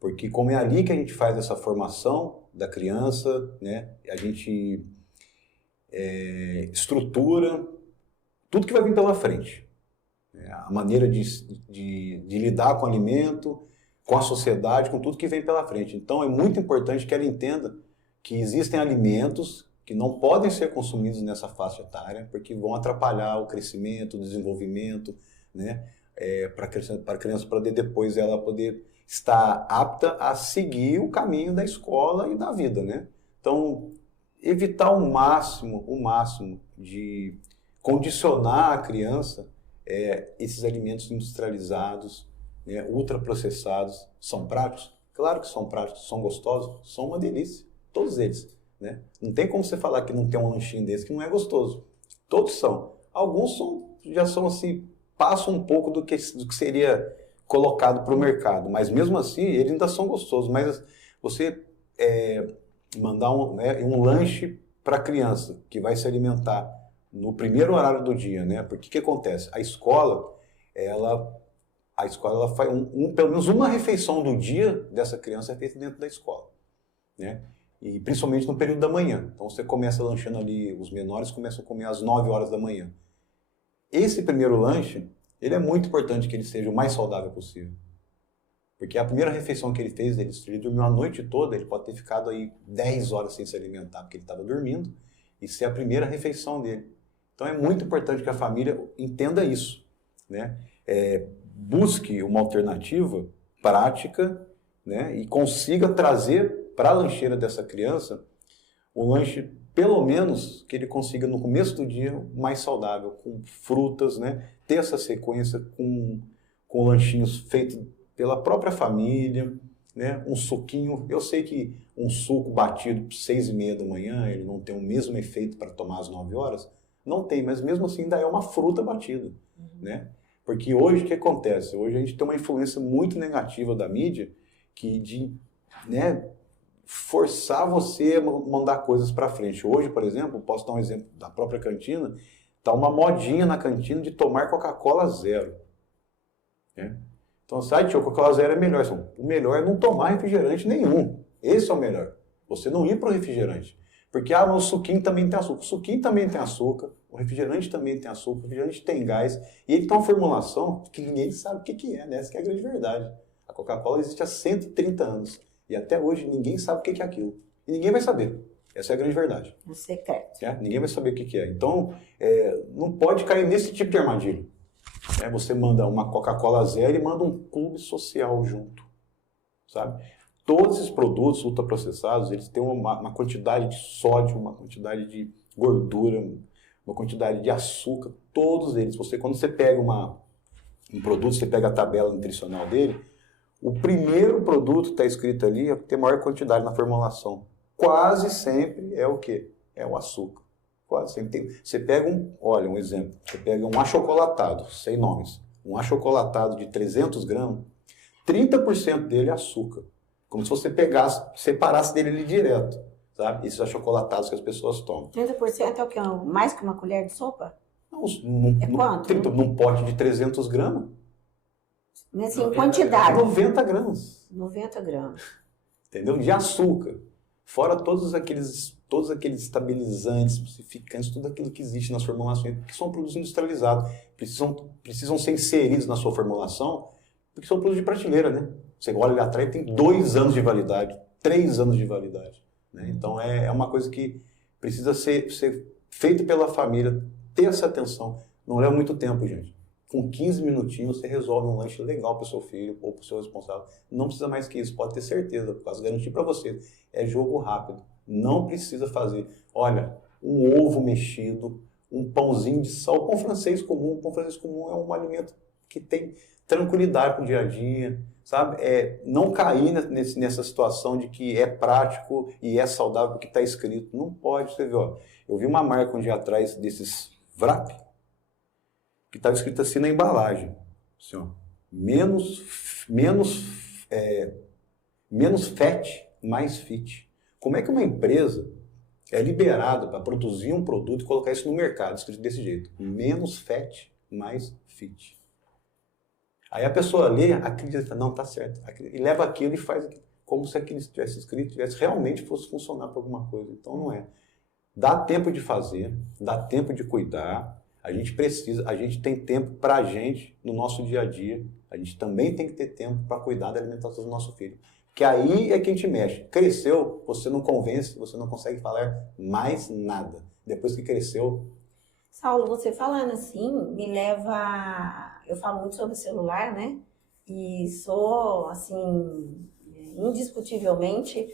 Porque como é ali que a gente faz essa formação da criança, né, a gente estrutura tudo que vai vir pela frente. A maneira de lidar com o alimento, com a sociedade, com tudo que vem pela frente. Então é muito importante que ela entenda que existem alimentos que não podem ser consumidos nessa faixa etária, porque vão atrapalhar o crescimento, o desenvolvimento, né? Para a criança poder depois ela poder estar apta a seguir o caminho da escola e da vida, né? Então, evitar o máximo de condicionar a criança esses alimentos industrializados, né, ultraprocessados. São práticos? Claro que são práticos, são gostosos, são uma delícia, todos eles. Né? Não tem como você falar que não tem um lanchinho desse que não é gostoso. Todos são. Alguns já são assim, passam um pouco do que seria colocado para o mercado, mas mesmo assim eles ainda são gostosos. Mas você mandar um lanche para a criança que vai se alimentar no primeiro horário do dia, né? Porque o que acontece? A escola faz pelo menos uma refeição do dia dessa criança é feita dentro da escola, né? E principalmente no período da manhã. Então você começa lanchando ali, os menores começam a comer às 9 horas da manhã. Esse primeiro lanche, ele é muito importante que ele seja o mais saudável possível. Porque a primeira refeição que ele fez, ele dormiu a noite toda, ele pode ter ficado aí 10 horas sem se alimentar, porque ele estava dormindo, e ser a primeira refeição dele. Então é muito importante que a família entenda isso, né? Busque uma alternativa prática, né? E consiga trazer para a lancheira dessa criança um lanche, pelo menos, que ele consiga no começo do dia mais saudável, com frutas, né? Ter essa sequência com lanchinhos feitos pela própria família, né? Um suquinho. Eu sei que um suco batido às 6h30 da manhã, ele não tem o mesmo efeito para tomar às 9 horas. Não tem, mas mesmo assim ainda é uma fruta batida, né? Porque hoje o que acontece? Hoje a gente tem uma influência muito negativa da mídia né, forçar você a mandar coisas para frente. Hoje, por exemplo, posso dar um exemplo da própria cantina, tá uma modinha na cantina de tomar Coca-Cola zero, né? Então, sai, tio, Coca-Cola zero é melhor. O melhor é não tomar refrigerante nenhum. Esse é o melhor. Você não ir para o refrigerante. Porque, mas o suquinho também tem açúcar. O suquinho também tem açúcar. O refrigerante também tem açúcar. O refrigerante tem gás. E ele tem uma formulação que ninguém sabe o que é, né? Essa que é a grande verdade. A Coca-Cola existe há 130 anos. E até hoje ninguém sabe o que é aquilo. E ninguém vai saber. Essa é a grande verdade. Um secreto. Ninguém vai saber o que é. Então, não pode cair nesse tipo de armadilha. Você manda uma Coca-Cola zero e manda um clube social junto, sabe? Todos esses produtos ultraprocessados, eles têm uma quantidade de sódio, uma quantidade de gordura, uma quantidade de açúcar, todos eles. Quando você pega um produto, você pega a tabela nutricional dele, o primeiro produto que está escrito ali é que tem maior quantidade na formulação. Quase sempre é o quê? É o açúcar. Quase sempre tem. Você pega um exemplo, você pega um achocolatado, sem nomes, um achocolatado de 300 gramas, 30% dele é açúcar. Como se você separasse dele ali direto, sabe? Esses achocolatados que as pessoas tomam. 30% é o quê? Mais que uma colher de sopa? Não, quanto? Num pote de 300 gramas. Mas assim, quantidade. 90 gramas. 90 gramas. Entendeu? De açúcar. Fora todos aqueles estabilizantes, pacificantes, tudo aquilo que existe nas formulações, que são produtos industrializados. Precisam ser inseridos na sua formulação, porque são produtos de prateleira, né? Você olha ali atrás e tem 2 anos de validade, 3 anos de validade, né? Então é uma coisa que precisa ser feita pela família, ter essa atenção. Não leva muito tempo, gente. Com 15 minutinhos você resolve um lanche legal para o seu filho ou para o seu responsável. Não precisa mais que isso, pode ter certeza, posso garantir para você. É jogo rápido, não precisa fazer. Olha, um ovo mexido, um pãozinho de sal, pão francês comum. O pão francês comum é um alimento que tem tranquilidade para o dia a dia, sabe? Não cair nessa situação de que é prático e é saudável porque está escrito. Não pode, você vê, ó. Eu vi uma marca um dia atrás desses Wrap, que estava escrito assim na embalagem, assim, ó, menos fat, mais fit. Como é que uma empresa é liberada para produzir um produto e colocar isso no mercado, escrito desse jeito? Menos fat, mais fit. Aí a pessoa lê, acredita, não, tá certo, e leva aquilo e faz aquilo, como se aquilo estivesse escrito, realmente fosse funcionar para alguma coisa. Então não é. Dá tempo de fazer, dá tempo de cuidar, a gente tem tempo para a gente no nosso dia a dia, a gente também tem que ter tempo para cuidar da alimentação do nosso filho. Que aí é que a gente mexe. Cresceu, você não convence, você não consegue falar mais nada. Depois que cresceu... Saulo, você falando assim, me leva... Eu falo muito sobre celular, né? E sou, assim, indiscutivelmente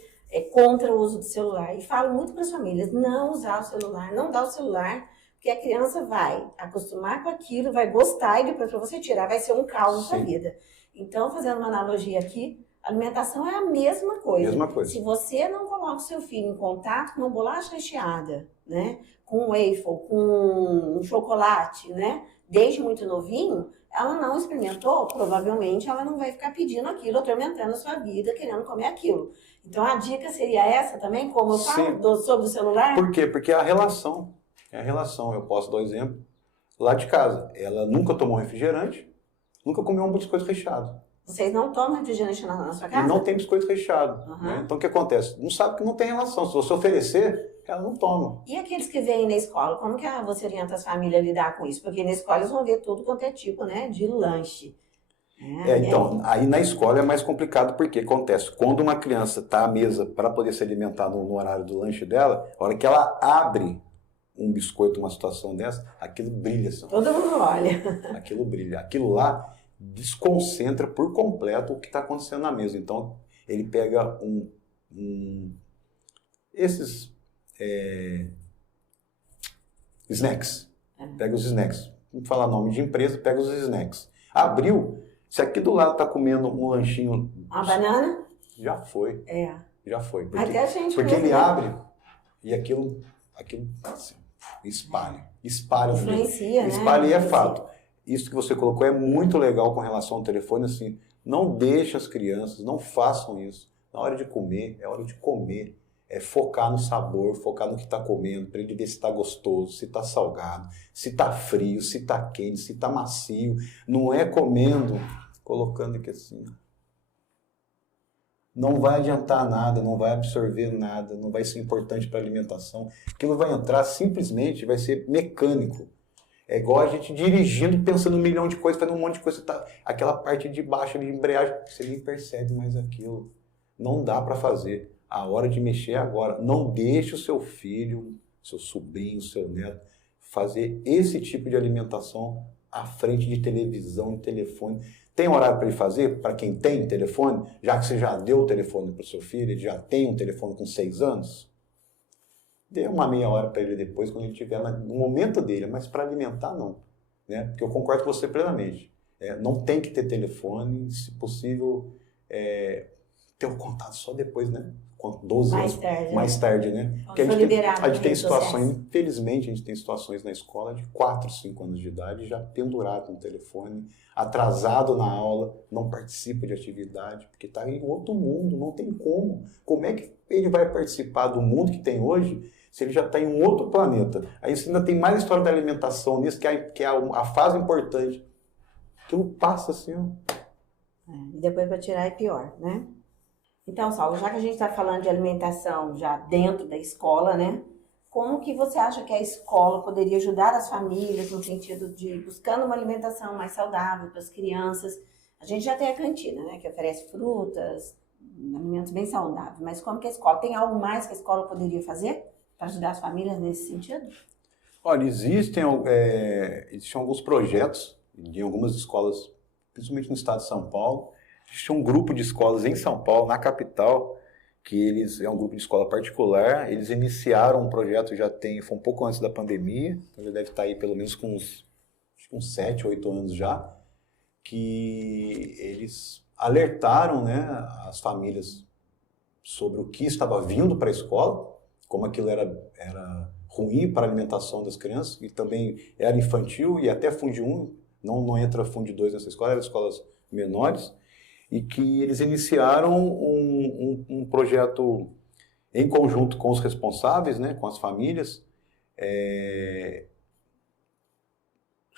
contra o uso do celular. E falo muito para as famílias, não usar o celular, não dar o celular, porque a criança vai acostumar com aquilo, vai gostar e depois para você tirar vai ser um caos na sua vida. Então, fazendo uma analogia aqui, a alimentação é a mesma coisa. Mesma coisa. Se você não coloca o seu filho em contato com uma bolacha recheada, né? Com um waffle, com um chocolate, né? Desde muito novinho, ela não experimentou, provavelmente ela não vai ficar pedindo aquilo, atormentando a sua vida, querendo comer aquilo. Então a dica seria essa também, como eu falo sobre o celular? Por quê? Porque é a relação. É a relação. Eu posso dar um exemplo. Lá de casa, ela nunca tomou refrigerante, nunca comeu um biscoito recheado. Vocês não tomam refrigerante na sua casa? E não tem biscoito recheado. Né? Então o que acontece? Não sabe que não tem relação. Se você oferecer, ela não toma. E aqueles que vêm na escola, como que você orienta as famílias a lidar com isso? Porque na escola eles vão ver tudo quanto é tipo, né, de lanche. Então, aí na escola é mais complicado porque acontece, quando uma criança está à mesa para poder se alimentar no horário do lanche dela, a hora que ela abre um biscoito, uma situação dessa, aquilo brilha. Todo mundo olha. Aquilo brilha. Aquilo lá desconcentra por completo o que está acontecendo na mesa. Então, ele pega esses snacks. Pega os snacks. Não falar nome de empresa, pega os snacks. Abriu, se aqui do lado está comendo um lanchinho... Uma banana? Já foi. Já foi. Até a gente porque ele abre e aquilo assim, espalha. Influencia, né? Espalha e é fato. Isso que você colocou é muito legal com relação ao telefone, assim, não deixe as crianças, não façam isso. Na hora de comer, é hora de comer. É focar no sabor, focar no que está comendo, para ele ver se está gostoso, se está salgado, se está frio, se está quente, se está macio. Não é comendo, colocando aqui assim. Não vai adiantar nada, não vai absorver nada, não vai ser importante para a alimentação. Aquilo vai entrar simplesmente, vai ser mecânico. É igual a gente dirigindo, pensando um milhão de coisas, fazendo um monte de coisa. Tá, aquela parte de baixo de embreagem, você nem percebe mais aquilo. Não dá para fazer. A hora de mexer é agora. Não deixe o seu filho, seu sobrinho, seu neto, fazer esse tipo de alimentação à frente de televisão e telefone. Tem horário para ele fazer? Para quem tem telefone? Já que você já deu o telefone para o seu filho, ele já tem um telefone com 6 anos? Dê uma meia hora para ele depois, quando ele estiver no momento dele, mas para alimentar não. Né? Porque eu concordo com você plenamente. Não tem que ter telefone, se possível, ter um contato só depois, né? 12 anos mais tarde, né? Porque a gente tem situações, infelizmente, a gente tem situações na escola de 4, 5 anos de idade já pendurado no telefone, atrasado na aula, não participa de atividade, porque está em outro mundo, não tem como. Como é que ele vai participar do mundo que tem hoje se ele já está em um outro planeta? Aí você ainda tem mais história da alimentação nisso, que é a fase importante. Aquilo passa assim, ó. E depois para tirar é pior, né? Então, Saulo, já que a gente está falando de alimentação já dentro da escola, né? Como que você acha que a escola poderia ajudar as famílias no sentido de buscando uma alimentação mais saudável para as crianças? A gente já tem a cantina, né? Que oferece frutas, alimentos bem saudáveis. Mas como que a escola... Tem algo mais que a escola poderia fazer para ajudar as famílias nesse sentido? Olha, existem alguns projetos em algumas escolas, principalmente no estado de São Paulo. Existe um grupo de escolas em São Paulo, na capital, que eles é um grupo de escola particular, eles iniciaram um projeto foi um pouco antes da pandemia, então já deve estar aí pelo menos com uns 7, 8 anos já, que eles alertaram, né, as famílias sobre o que estava vindo para a escola, como aquilo era ruim para a alimentação das crianças, e também era infantil e até Fundi 1, não entra Fundi 2 nessa escola, eram escolas menores, e que eles iniciaram um projeto em conjunto com os responsáveis, né, com as famílias,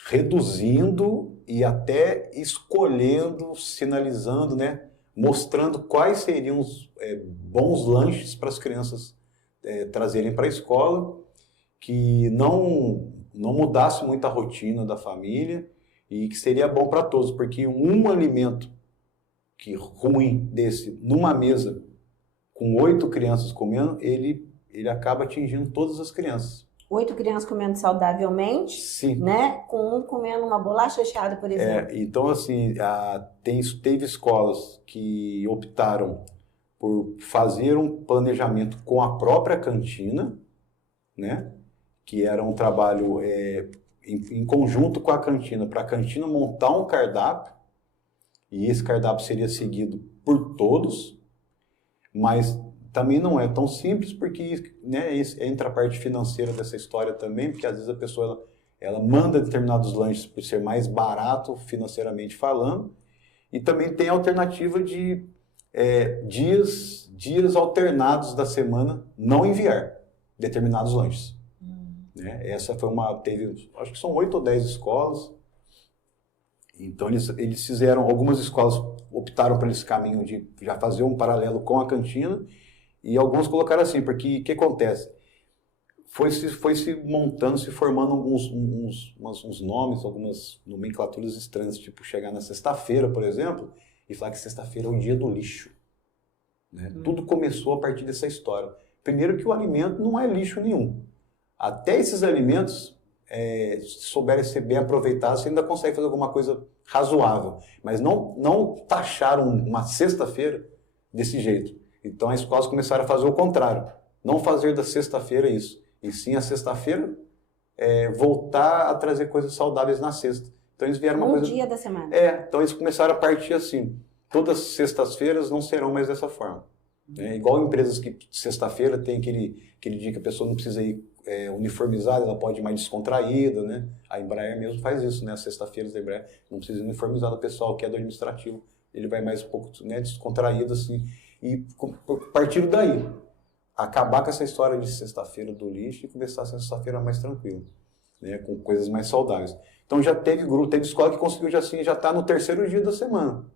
reduzindo e até escolhendo, sinalizando, né, mostrando quais seriam os bons lanches para as crianças trazerem para a escola, que não mudasse muito a rotina da família e que seria bom para todos, porque um alimento ruim desse, numa mesa, com 8 crianças comendo, ele acaba atingindo todas as crianças. 8 crianças comendo saudavelmente, Sim. Né? Com um comendo uma bolacha recheada, por exemplo. Então, assim, teve escolas que optaram por fazer um planejamento com a própria cantina, né? Que era um trabalho em conjunto com a cantina, para a cantina montar um cardápio, e esse cardápio seria seguido por todos, mas também não é tão simples, porque, né, entra a parte financeira dessa história também, porque às vezes a pessoa ela manda determinados lanches por ser mais barato financeiramente falando, e também tem a alternativa de dias alternados da semana não enviar determinados lanches. Né? Essa teve, acho que são 8 ou 10 escolas. Então eles fizeram, algumas escolas optaram por esse caminho de já fazer um paralelo com a cantina, e alguns colocaram assim, porque o que acontece? Foi se montando, se formando uns nomes, algumas nomenclaturas estranhas, tipo chegar na sexta-feira, por exemplo, e falar que sexta-feira é o dia do lixo. Né? Tudo começou a partir dessa história. Primeiro que o alimento não é lixo nenhum. Até esses alimentos, se souberem ser bem aproveitados, você ainda consegue fazer alguma coisa razoável. Mas não taxaram uma sexta-feira desse jeito. Então as escolas começaram a fazer o contrário. Não fazer da sexta-feira isso. E sim a sexta-feira voltar a trazer coisas saudáveis na sexta. Então eles vieram Um dia da semana. Então eles começaram a partir assim. Todas as sextas-feiras não serão mais dessa forma. Igual empresas que sexta-feira tem aquele dia que a pessoa não precisa ir uniformizada, ela pode ir mais descontraída, né? A Embraer mesmo faz isso, né? As sextas-feiras da Embraer não precisa ir uniformizada, o pessoal que é do administrativo, ele vai mais um pouco, né, descontraído assim. E a partir daí, acabar com essa história de sexta-feira do lixo e começar a sexta-feira mais tranquila, né? Com coisas mais saudáveis. Então já teve escola que conseguiu já está no 3º dia da semana.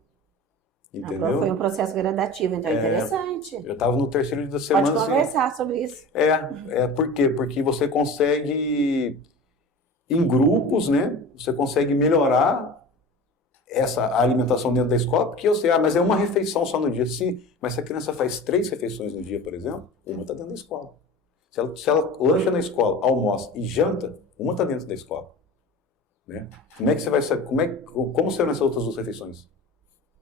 Entendeu? Foi um processo gradativo, então é interessante. Eu estava no 3º dia da semana. Pode conversar sobre isso. Por quê? Porque você consegue, em grupos, né? Você consegue melhorar a alimentação dentro da escola, porque eu sei, mas é uma refeição só no dia. Sim, mas se a criança faz 3 refeições no dia, por exemplo, uma está dentro da escola. Se ela lancha na escola, almoça e janta, uma está dentro da escola. Né? Como é que você vai saber? Como serão essas outras 2 refeições?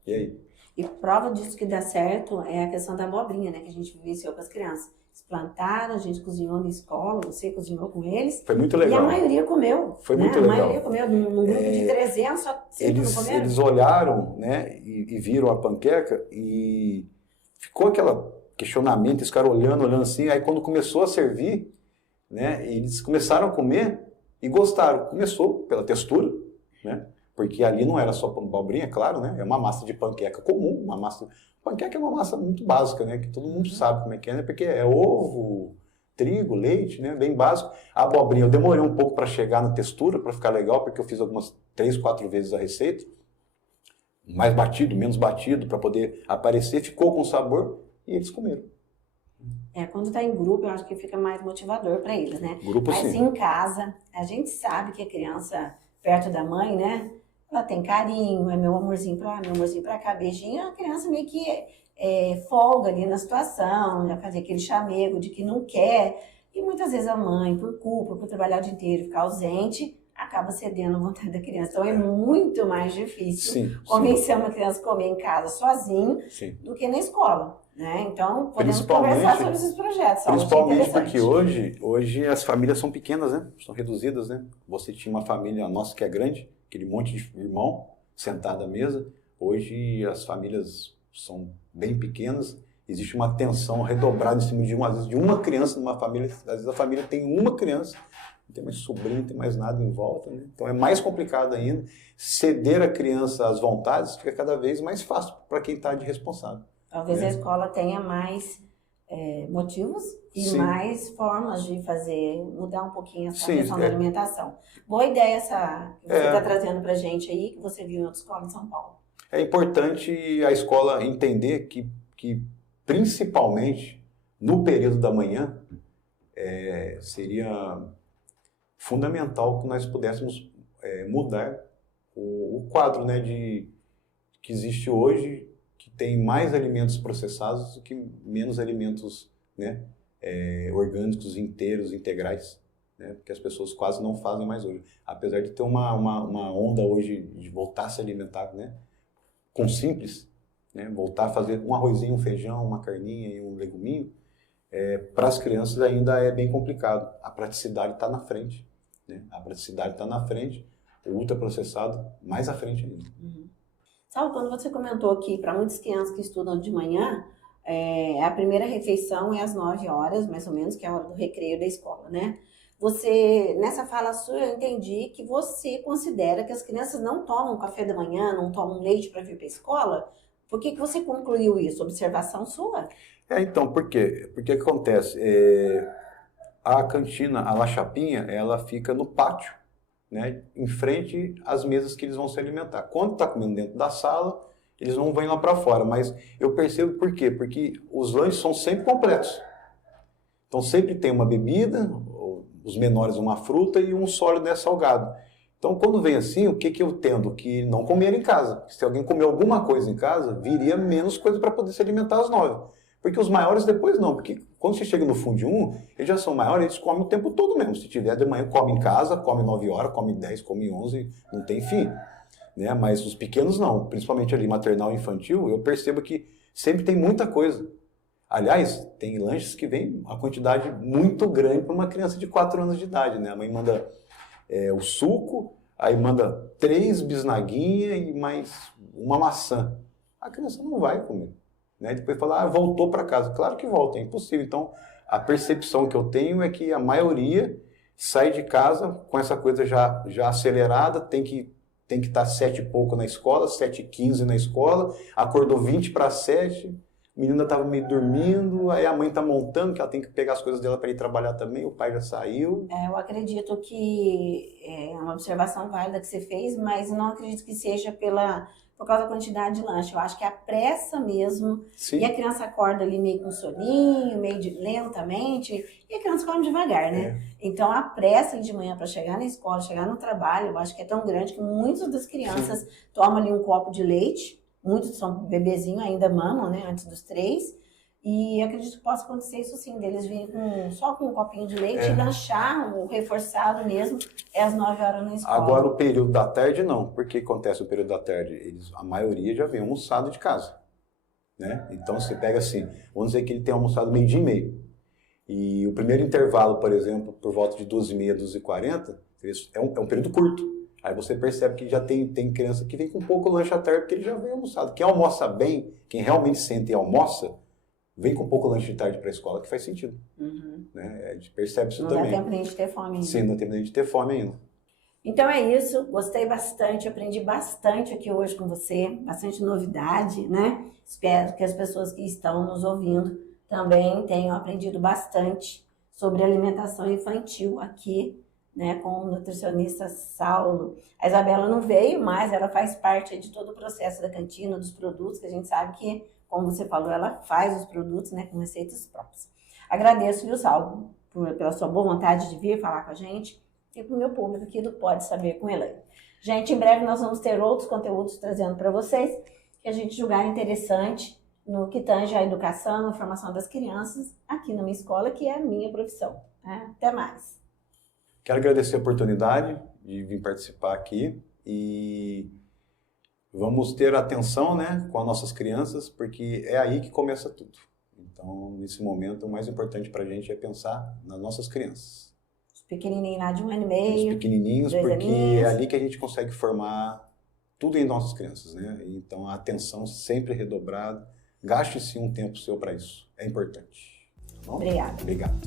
E aí? E prova disso que dá certo é a questão da abobrinha, né? Que a gente vivenciou com as crianças. Eles plantaram, a gente cozinhou na escola, você cozinhou com eles. Foi muito legal. E a maioria comeu. Foi muito legal. A maioria comeu. Num grupo de 300, só 5 não comeram. Eles olharam, né? E viram a panqueca e ficou aquele questionamento, esse cara olhando assim. Aí quando começou a servir, né? Eles começaram a comer e gostaram. Começou pela textura, né? Porque ali não era só abobrinha, claro, né? É uma massa de panqueca comum, panqueca é uma massa muito básica, né? Que todo mundo sabe como é que é, né? Porque é ovo, trigo, leite, né? Bem básico. A abobrinha, eu demorei um pouco para chegar na textura, para ficar legal, porque eu fiz algumas 3, 4 vezes a receita. Mais batido, menos batido, para poder aparecer. Ficou com sabor e eles comeram. Quando tá em grupo, eu acho que fica mais motivador para eles, né? Grupo, mas sim. Em casa, a gente sabe que a criança, perto da mãe, né? Ela tem carinho, é meu amorzinho pra cá, beijinho. A criança meio que folga ali na situação, já fazer aquele chamego de que não quer. E muitas vezes a mãe, por culpa, por trabalhar o dia inteiro, ficar ausente, acaba cedendo à vontade da criança. Então é muito mais difícil convencer uma criança a comer em casa sozinho do que na escola. né? Então, podemos conversar sobre esses projetos. Principalmente porque hoje as famílias são pequenas, né? São reduzidas, né? Você tinha uma família, a nossa que é grande, aquele monte de irmão sentado à mesa. Hoje as famílias são bem pequenas, existe uma tensão redobrada em cima às vezes, de uma criança numa família. Às vezes a família tem uma criança, não tem mais sobrinho, não tem mais nada em volta, né? Então é mais complicado ainda. Ceder a criança às vontades fica cada vez mais fácil para quem está de responsável. Talvez a escola tenha mais motivos e mais formas de mudar um pouquinho essa questão da alimentação. Boa ideia essa que você está trazendo para a gente aí, que você viu em outra escola em São Paulo. É importante a escola entender que principalmente no período da manhã, seria fundamental que nós pudéssemos mudar o quadro, né, que existe hoje, que tem mais alimentos processados do que menos alimentos, né, orgânicos, inteiros, integrais, né, porque as pessoas quase não fazem mais hoje. Apesar de ter uma onda hoje de voltar a se alimentar, né, com simples, né, voltar a fazer um arrozinho, um feijão, uma carninha e um leguminho, para as crianças ainda é bem complicado. A praticidade está na frente, né? A praticidade está na frente, o ultraprocessado mais à frente ainda. Uhum. Sabe, quando você comentou aqui, para muitas crianças que estudam de manhã, a primeira refeição é às 9 horas, mais ou menos, que é a hora do recreio da escola, né? Nessa fala sua, eu entendi que você considera que as crianças não tomam café da manhã, não tomam leite para vir para a escola. Por que você concluiu isso? Observação sua? Então, por quê? Porque o que acontece? A cantina, a La Chapinha, ela fica no pátio, né, em frente às mesas que eles vão se alimentar. Quando está comendo dentro da sala, eles não vão lá para fora, mas eu percebo por quê? Porque os lanches são sempre completos. Então sempre tem uma bebida, os menores uma fruta e um sólido, né, salgado. Então quando vem assim, o que eu tendo? Que não comer em casa. Se alguém comer alguma coisa em casa, viria menos coisa para poder se alimentar às 9. Porque os maiores depois não, porque quando você chega no fundo 1, eles já são maiores, eles comem o tempo todo mesmo. Se tiver de manhã, come em casa, come 9 horas, come 10, come 11, não tem fim. Né? Mas os pequenos não, principalmente ali maternal e infantil, eu percebo que sempre tem muita coisa. Aliás, tem lanches que vem uma quantidade muito grande para uma criança de 4 anos de idade. Né? A mãe manda o suco, aí manda 3 bisnaguinhas e mais uma maçã. A criança não vai comer. Né? Depois fala, voltou para casa. Claro que volta, é impossível. Então, a percepção que eu tenho é que a maioria sai de casa com essa coisa já acelerada, tem que estar 7 e pouco na escola, 7h15 na escola, acordou 20 para 7, a menina estava meio dormindo, aí a mãe está montando, que ela tem que pegar as coisas dela para ir trabalhar também, o pai já saiu. Eu acredito que é uma observação válida que você fez, mas não acredito que seja por causa da quantidade de lanche. Eu acho que é a pressa mesmo. Sim. E a criança acorda ali meio com soninho, meio lentamente, e a criança come devagar, né? Então a pressa de manhã para chegar na escola, chegar no trabalho, eu acho que é tão grande que muitas das crianças tomam ali um copo de leite, muitos são bebezinho, ainda mamam, né, antes dos 3, e acredito que possa acontecer isso sim, deles virem só com um copinho de leite e lanchar, o reforçado mesmo, às 9 horas na escola. Agora o período da tarde não. Por que acontece o período da tarde? A maioria já vem almoçado de casa. Né? Então você pega assim, vamos dizer que ele tem almoçado 12h30. E o primeiro intervalo, por exemplo, por volta de 12h30, 12h40, é um período curto. Aí você percebe que já tem criança que vem com pouco lanche à tarde porque ele já vem almoçado. Quem almoça bem, quem realmente sente e almoça, vem com pouco lanche de tarde para a escola, que faz sentido. Uhum. Né? A gente percebe isso também. Não dá tempo nem de ter fome ainda. Sim, não dá tempo nem de ter fome ainda. Então é isso, gostei bastante, aprendi bastante aqui hoje com você, bastante novidade, né? Espero que as pessoas que estão nos ouvindo também tenham aprendido bastante sobre alimentação infantil aqui, né, com o nutricionista Saulo. A Isabela não veio, mas ela faz parte de todo o processo da cantina, dos produtos, que a gente sabe que, como você falou, ela faz os produtos, né, com receitas próprias. Agradeço, viu, Saulo, pela sua boa vontade de vir falar com a gente e para o meu público aqui do Pode Saber com Elaine. Gente, em breve nós vamos ter outros conteúdos trazendo para vocês que a gente julgar interessante no que tange a educação, a formação das crianças aqui na minha escola, que é a minha profissão. Né? Até mais. Quero agradecer a oportunidade de vir participar aqui e vamos ter atenção, né, com as nossas crianças, porque é aí que começa tudo. Então, nesse momento, o mais importante para a gente é pensar nas nossas crianças. Os pequenininhos lá de 1 ano e meio. Os pequenininhos, 2 porque aninhos. é ali que a gente consegue formar tudo em nossas crianças, né? Então, a atenção sempre redobrada. Gaste-se um tempo seu para isso. É importante. Tá bom? Obrigada. Obrigado.